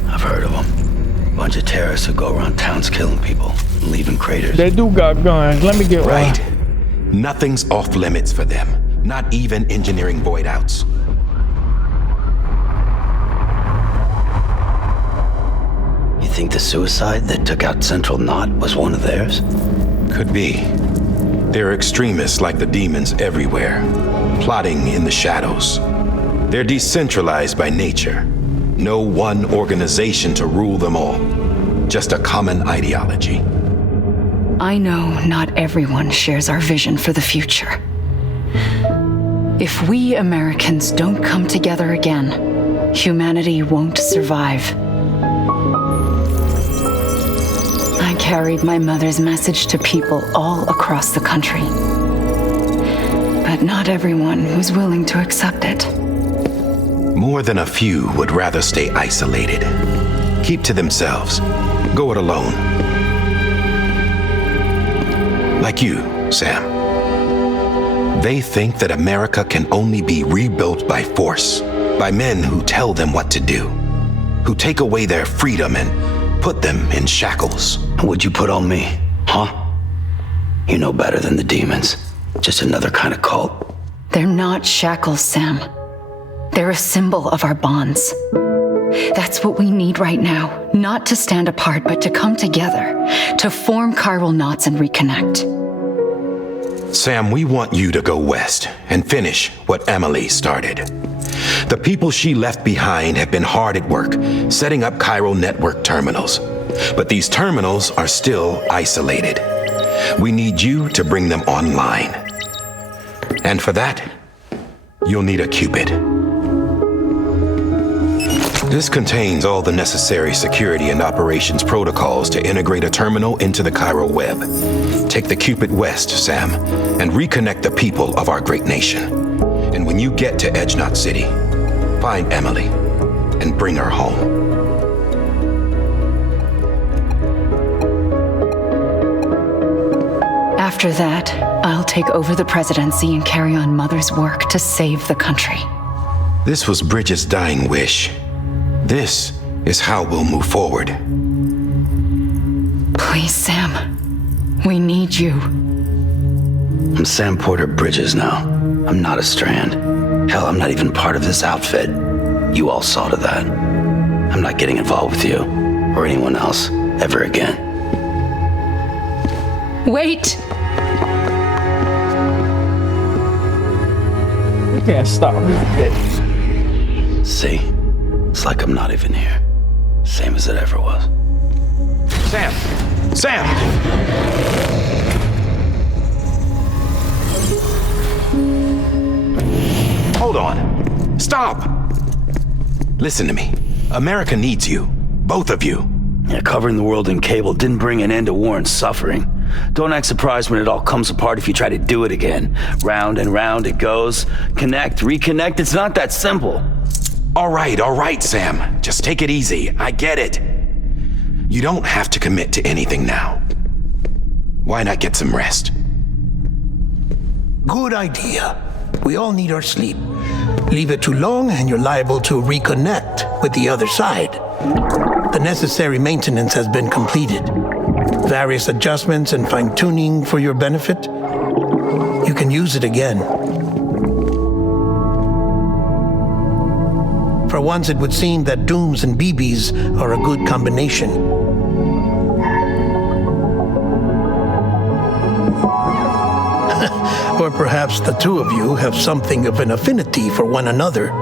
I've heard of them. Bunch of terrorists who go around towns killing people and leaving craters. They do got guns. Let me get Right. one. Nothing's off limits for them. Not even engineering void outs. You think the suicide that took out Central Knot was one of theirs? Could be. There are extremists like the demons everywhere, plotting in the shadows. They're decentralized by nature. No one organization to rule them all. Just a common ideology. I know not everyone shares our vision for the future. If we Americans don't come together again, humanity won't survive. I carried my mother's message to people all across the country. But not everyone was willing to accept it. More than a few would rather stay isolated. Keep to themselves. Go it alone. Like you, Sam. They think that America can only be rebuilt by force, by men who tell them what to do, who take away their freedom and put them in shackles. What'd you put on me, huh? You know better than the demons. Just another kind of cult. They're not shackles, Sam. They're a symbol of our bonds. That's what we need right now. Not to stand apart, but to come together, to form chiral knots and reconnect. Sam, we want you to go west and finish what Emily started. The people she left behind have been hard at work, setting up chiral network terminals. But these terminals are still isolated. We need you to bring them online. And for that, you'll need a Cupid. This contains all the necessary security and operations protocols to integrate a terminal into the chiral web. Take the Cupid west, Sam, and reconnect the people of our great nation. And when you get to Edge Knot City, find Emily and bring her home. After that, I'll take over the presidency and carry on Mother's work to save the country. This was Bridget's dying wish. This is how we'll move forward. Please, Sam. We need you. I'm Sam Porter Bridges now. I'm not a Strand. Hell, I'm not even part of this outfit. You all saw to that. I'm not getting involved with you or anyone else ever again. Wait! You can't stop me, bitch. See? It's like I'm not even here. Same as it ever was. Sam! Sam! Hold on. Stop! Listen to me. America needs you. Both of you. Yeah, covering the world in cable didn't bring an end to war and suffering. Don't act surprised when it all comes apart if you try to do it again. Round and round it goes. Connect, reconnect, it's not that simple. All right, Sam. Just take it easy. I get it. You don't have to commit to anything now. Why not get some rest? Good idea. We all need our sleep. Leave it too long and you're liable to reconnect with the other side. The necessary maintenance has been completed. Various adjustments and fine-tuning for your benefit. You can use it again. For once, it would seem that Dooms and BBs are a good combination. Or perhaps the two of you have something of an affinity for one another.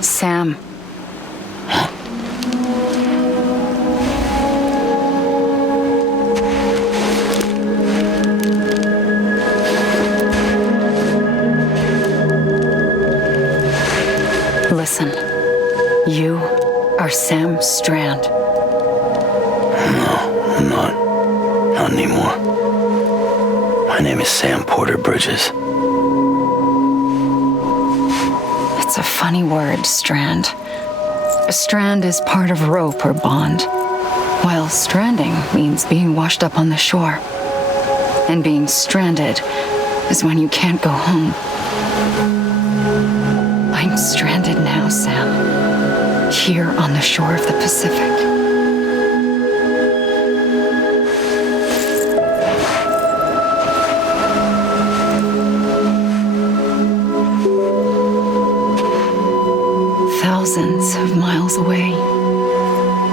Sam. Listen, you are Sam Strand. No, I'm not. Not anymore. My name is Sam Porter Bridges. It's a funny word, strand. A strand is part of rope or bond, while stranding means being washed up on the shore. And being stranded is when you can't go home. I'm stranded now, Sam. Here on the shore of the Pacific. Thousands of miles away,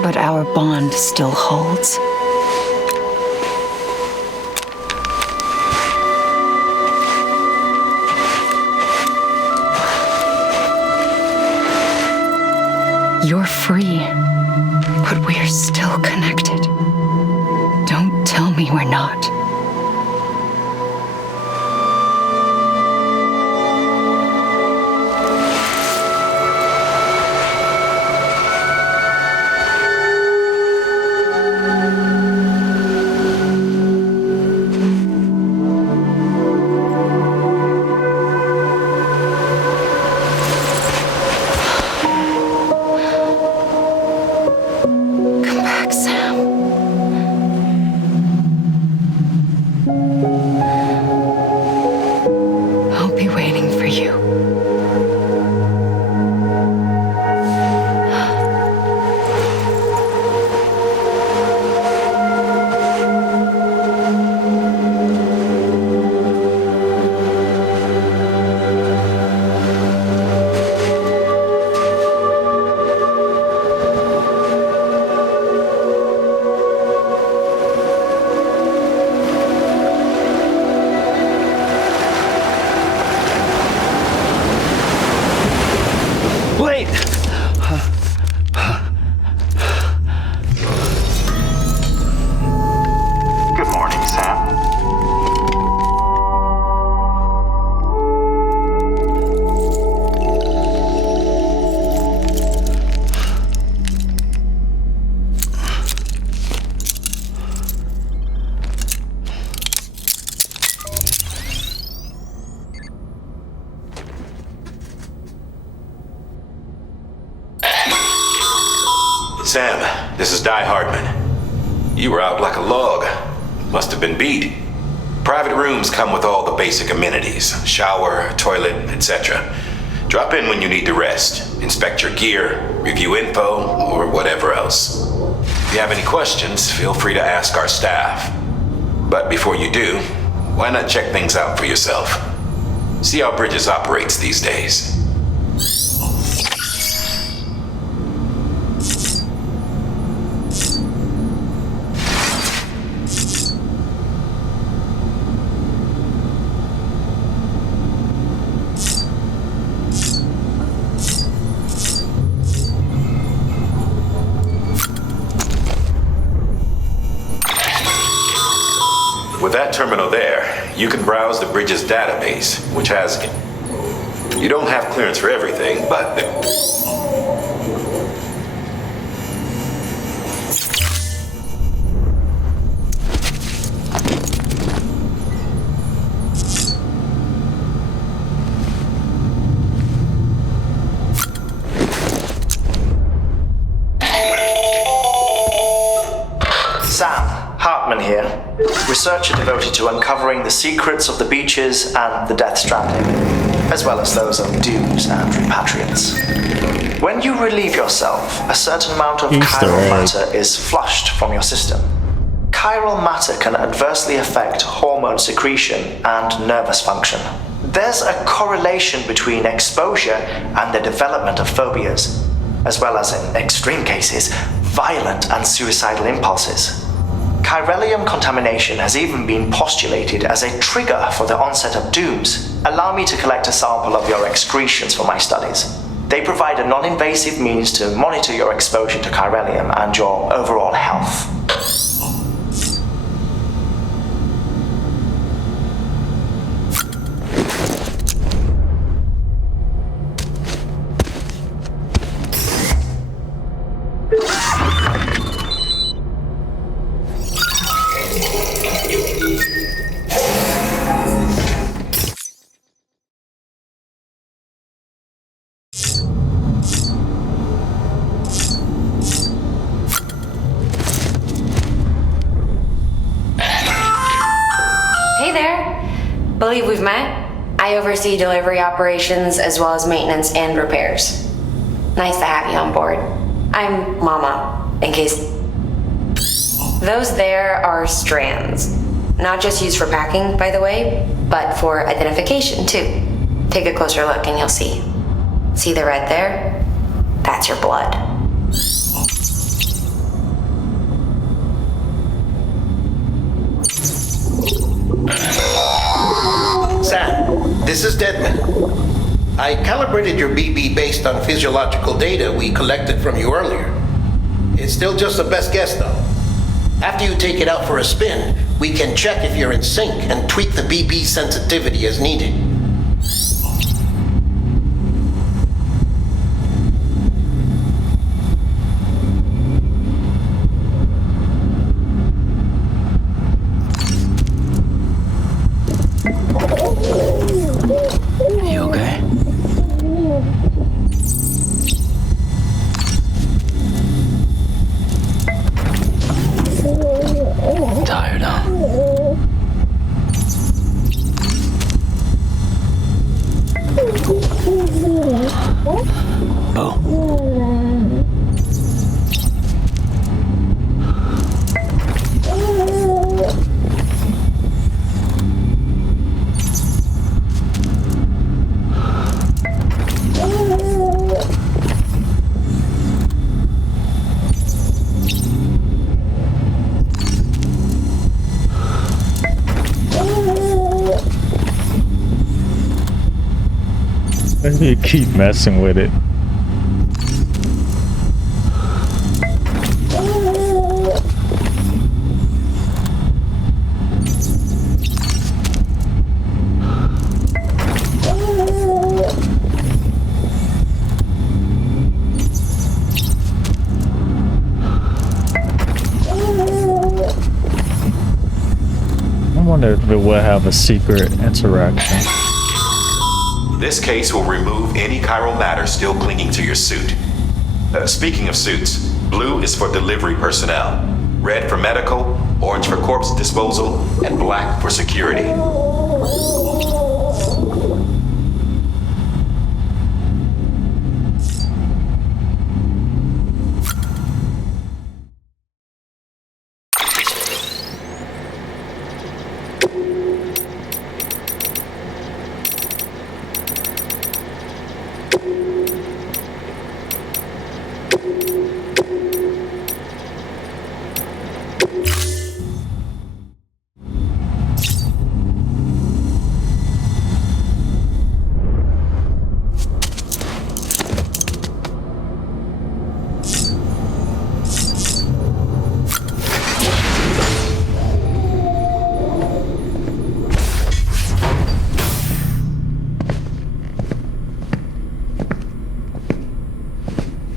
but our bond still holds. You're free, but we're still connected. Don't tell me we're not. Come back, Sam. I'll be waiting for you. Wait! Good morning, Sam. Sam, this is Die Hardman. You were out like a log. Must have been beat. Private rooms come with all the basic amenities. Shower, toilet, etc. Drop in when you need to rest. Inspect your gear, review info, or whatever else. If you have any questions, feel free to ask our staff. But before you do, why not check things out for yourself? See how Bridges operates these days. With that terminal there, you can browse the Bridges database, which has... You don't have clearance for everything, but... Sam, Hartman here, researcher devoted to uncovering the secrets of the beaches and the Death Stranding, as well as those of dues and repatriates. When you relieve yourself, a certain amount of chiral matter is flushed from your system. Chiral matter can adversely affect hormone secretion and nervous function. There's a correlation between exposure and the development of phobias, as well as, in extreme cases, violent and suicidal impulses. Chiralium contamination has even been postulated as a trigger for the onset of dooms. Allow me to collect a sample of your excretions for my studies. They provide a non-invasive means to monitor your exposure to chiralium and your overall health. Hey there! Believe we've met? I oversee delivery operations as well as maintenance and repairs. Nice to have you on board. I'm Mama, in case... Those there are strands. Not just used for packing, by the way, but for identification too. Take a closer look and you'll see. See the red there? That's your blood. Sam, this is Deadman. I calibrated your BB based on physiological data we collected from you earlier. It's still just a best guess, though. After you take it out for a spin, we can check if you're in sync and tweak the BB sensitivity as needed. You okay? Tired, huh? You keep messing with it. I wonder if it will have a secret interaction. This case will remove any chiral matter still clinging to your suit. Speaking of suits, blue is for delivery personnel, red for medical, orange for corpse disposal, and black for security.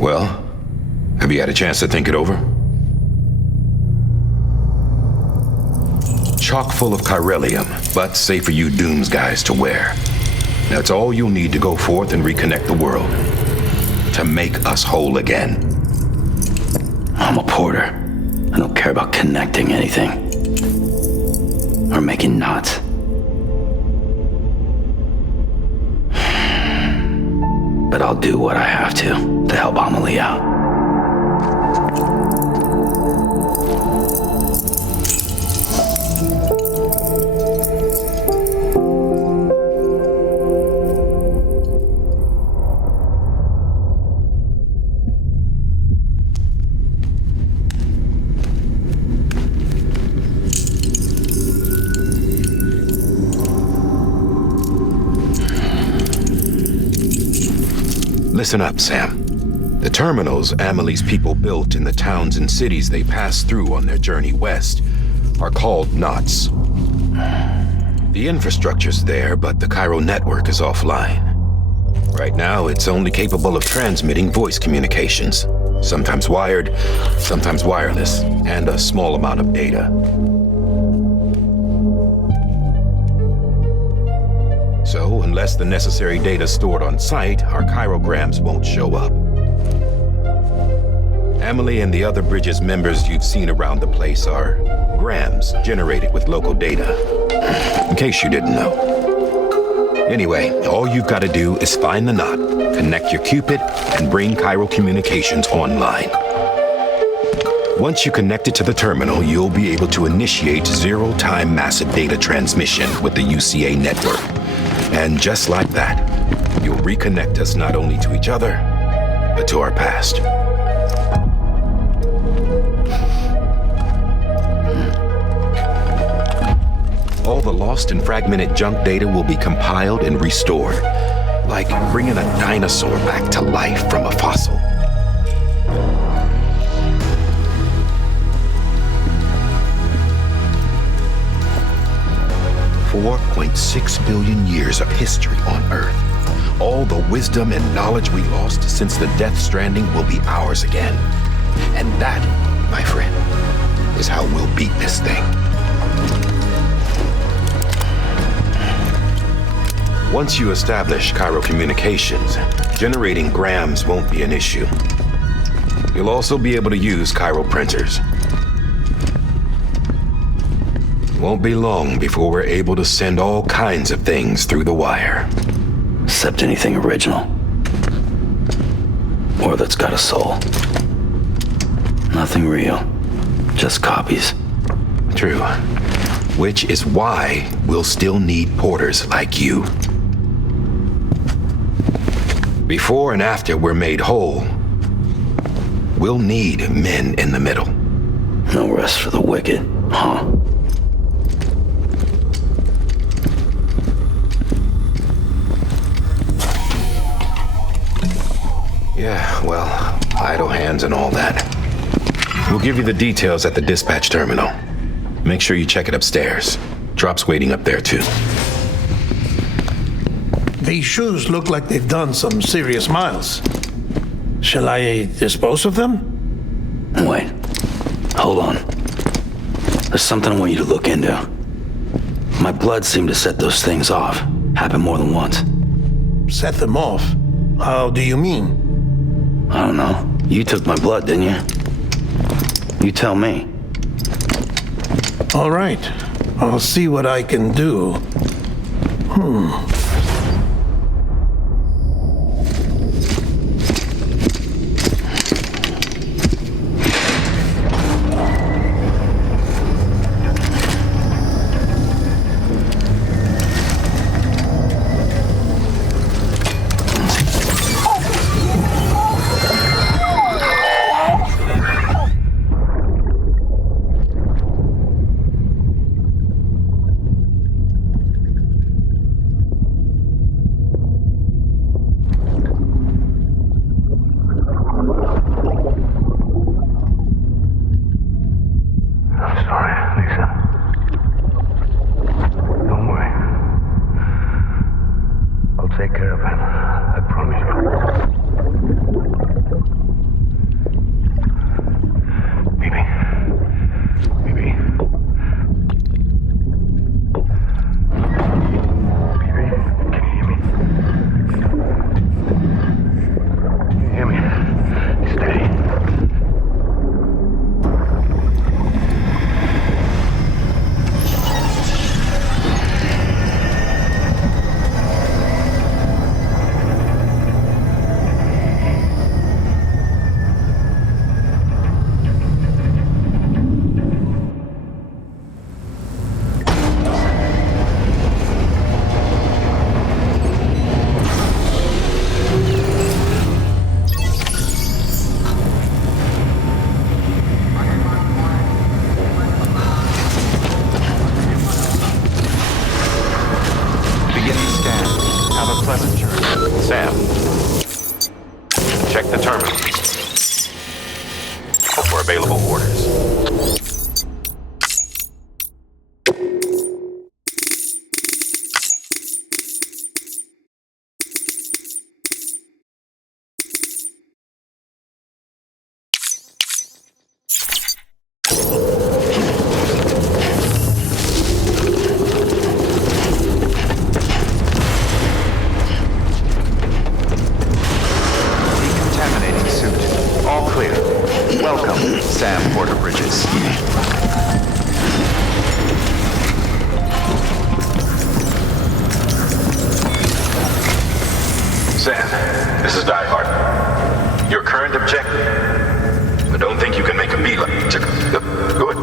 Well, have you had a chance to think it over? Chock full of chiralium, but safe for you Dooms guys to wear. That's all you'll need to go forth and reconnect the world. To make us whole again. I'm a porter. I don't care about connecting anything. Or making knots. But I'll do what I have to help Amelie out. Listen up, Sam. The terminals Amelie's people built in the towns and cities they passed through on their journey west are called knots. The infrastructure's there, but the Cairo network is offline. Right now, it's only capable of transmitting voice communications, sometimes wired, sometimes wireless, and a small amount of data. So, unless the necessary data is stored on site, our chirograms won't show up. Amelie and the other Bridges members you've seen around the place are grams generated with local data. In case you didn't know. Anyway, all you've got to do is find the knot, connect your Cupid, and bring Cairo Communications online. Once you connect it to the terminal, you'll be able to initiate zero-time massive data transmission with the UCA network. And just like that, you'll reconnect us not only to each other, but to our past. All the lost and fragmented junk data will be compiled and restored, like bringing a dinosaur back to life from a fossil. $4.6 billion years of history on Earth. All the wisdom and knowledge we lost since the Death Stranding will be ours again. And that, my friend, is how we'll beat this thing. Once you establish Cairo Communications, generating grams won't be an issue. You'll also be able to use Cairo printers. Won't be long before we're able to send all kinds of things through the wire. Except anything original. Or that's got a soul. Nothing real. Just copies. True. Which is why we'll still need porters like you. Before and after we're made whole, we'll need men in the middle. No rest for the wicked, huh? Yeah, well, idle hands and all that. We'll give you the details at the dispatch terminal. Make sure you check it upstairs. Drop's waiting up there, too. These shoes look like they've done some serious miles. Shall I dispose of them? Wait. Hold on. There's something I want you to look into. My blood seemed to set those things off. Happened more than once. Set them off? How do you mean? I don't know. You took my blood, didn't you? You tell me. All right. I'll see what I can do. Check the terminal for available orders. Decontaminating suit. All clear. Welcome, Sam Porter Bridges. Sam, this is Die Hard. Your current objective. I don't think you can make a beeline. Good.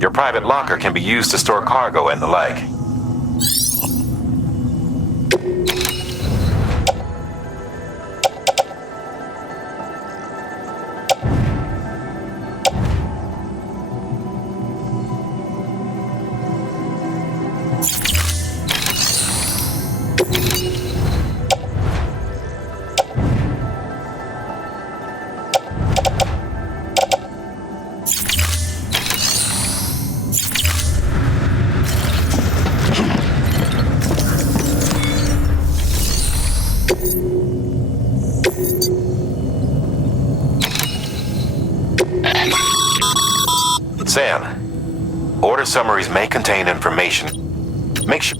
Your private locker can be used to store cargo and the like. Sam, order summaries may contain information. Make sure.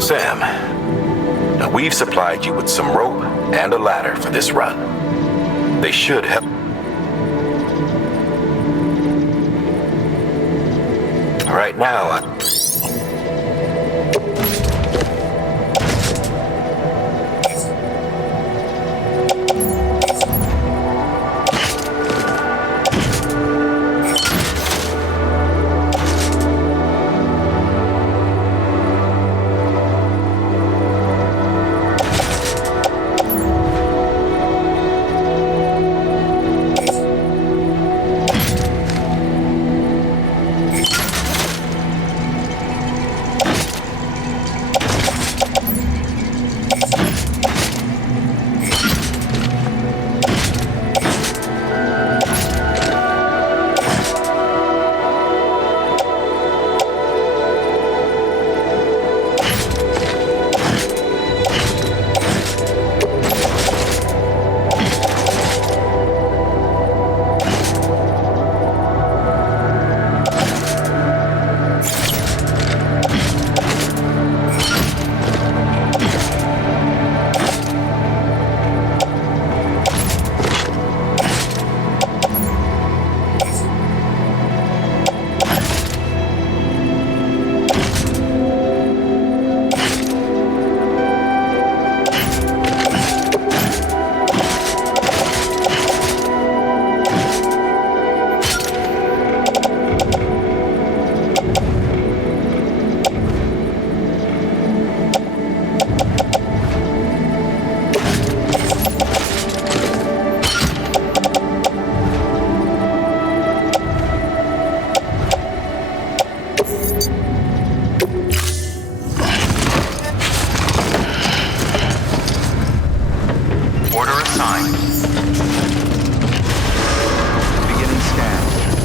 Sam, now we've supplied you with some rope and a ladder for this run. They should help. Right now,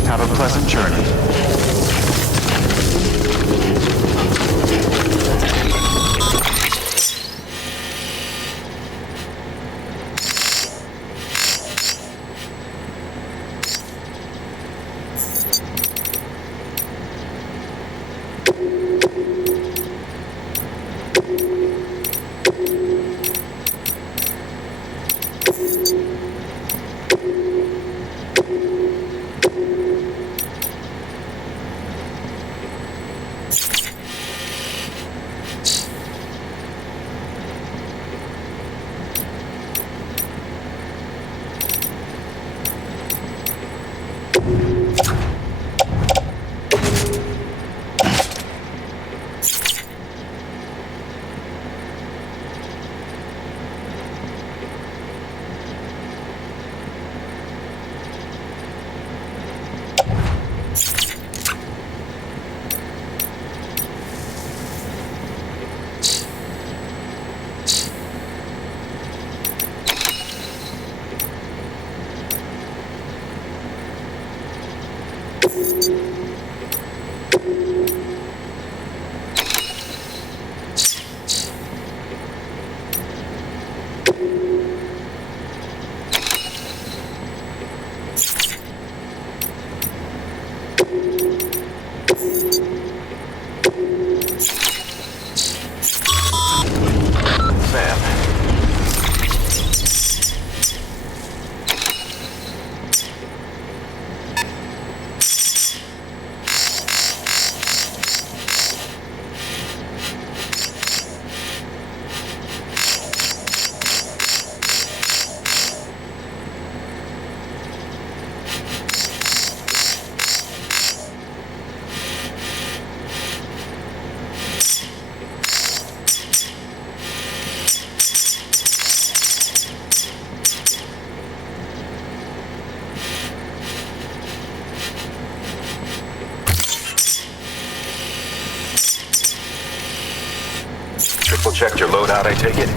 Have a pleasant journey. Triple checked your loadout, I take it?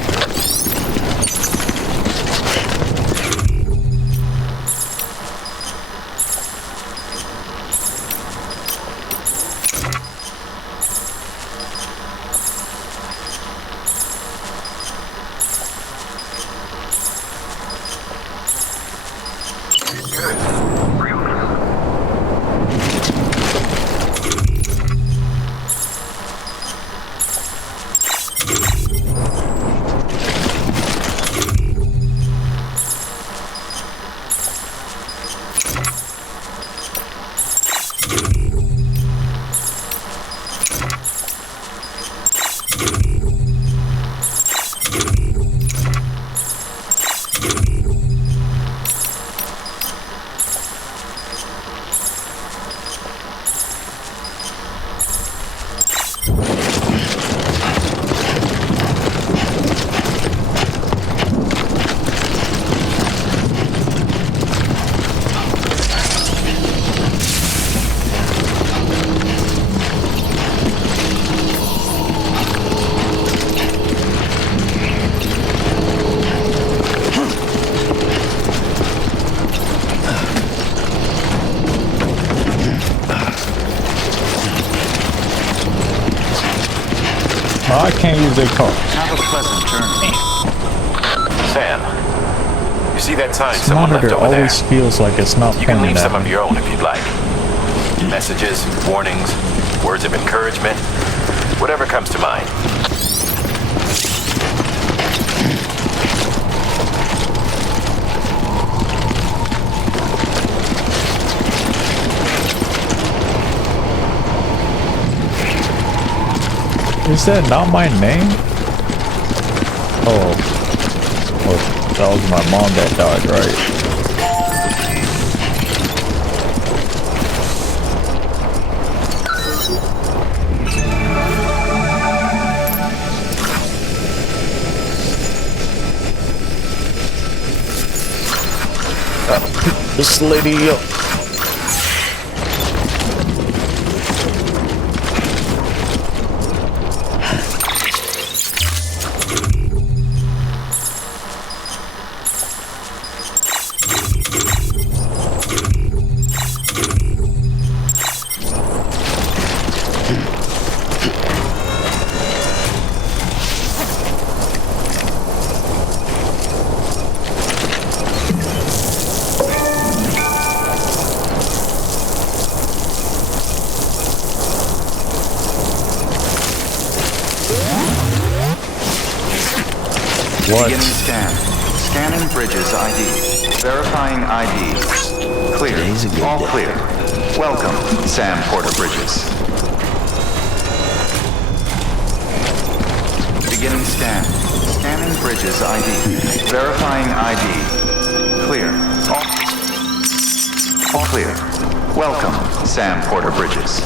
I can't use their car. Have a pleasant journey. Sam, you see that sign someone left Monitor over there? always feels like it's not You can pointing leave at some of me. your own if you'd like. Messages, warnings, words of encouragement, whatever comes to mind. Is that not my name? Oh, that was my mom that died, right? Pick this lady up. What? Beginning scan. Scanning Bridges ID. Verifying ID. Clear. Today's a good All day. clear. Welcome, Sam Porter Bridges. Beginning scan. Scanning Bridges ID. Verifying ID. Clear. All clear. Welcome, Sam Porter Bridges.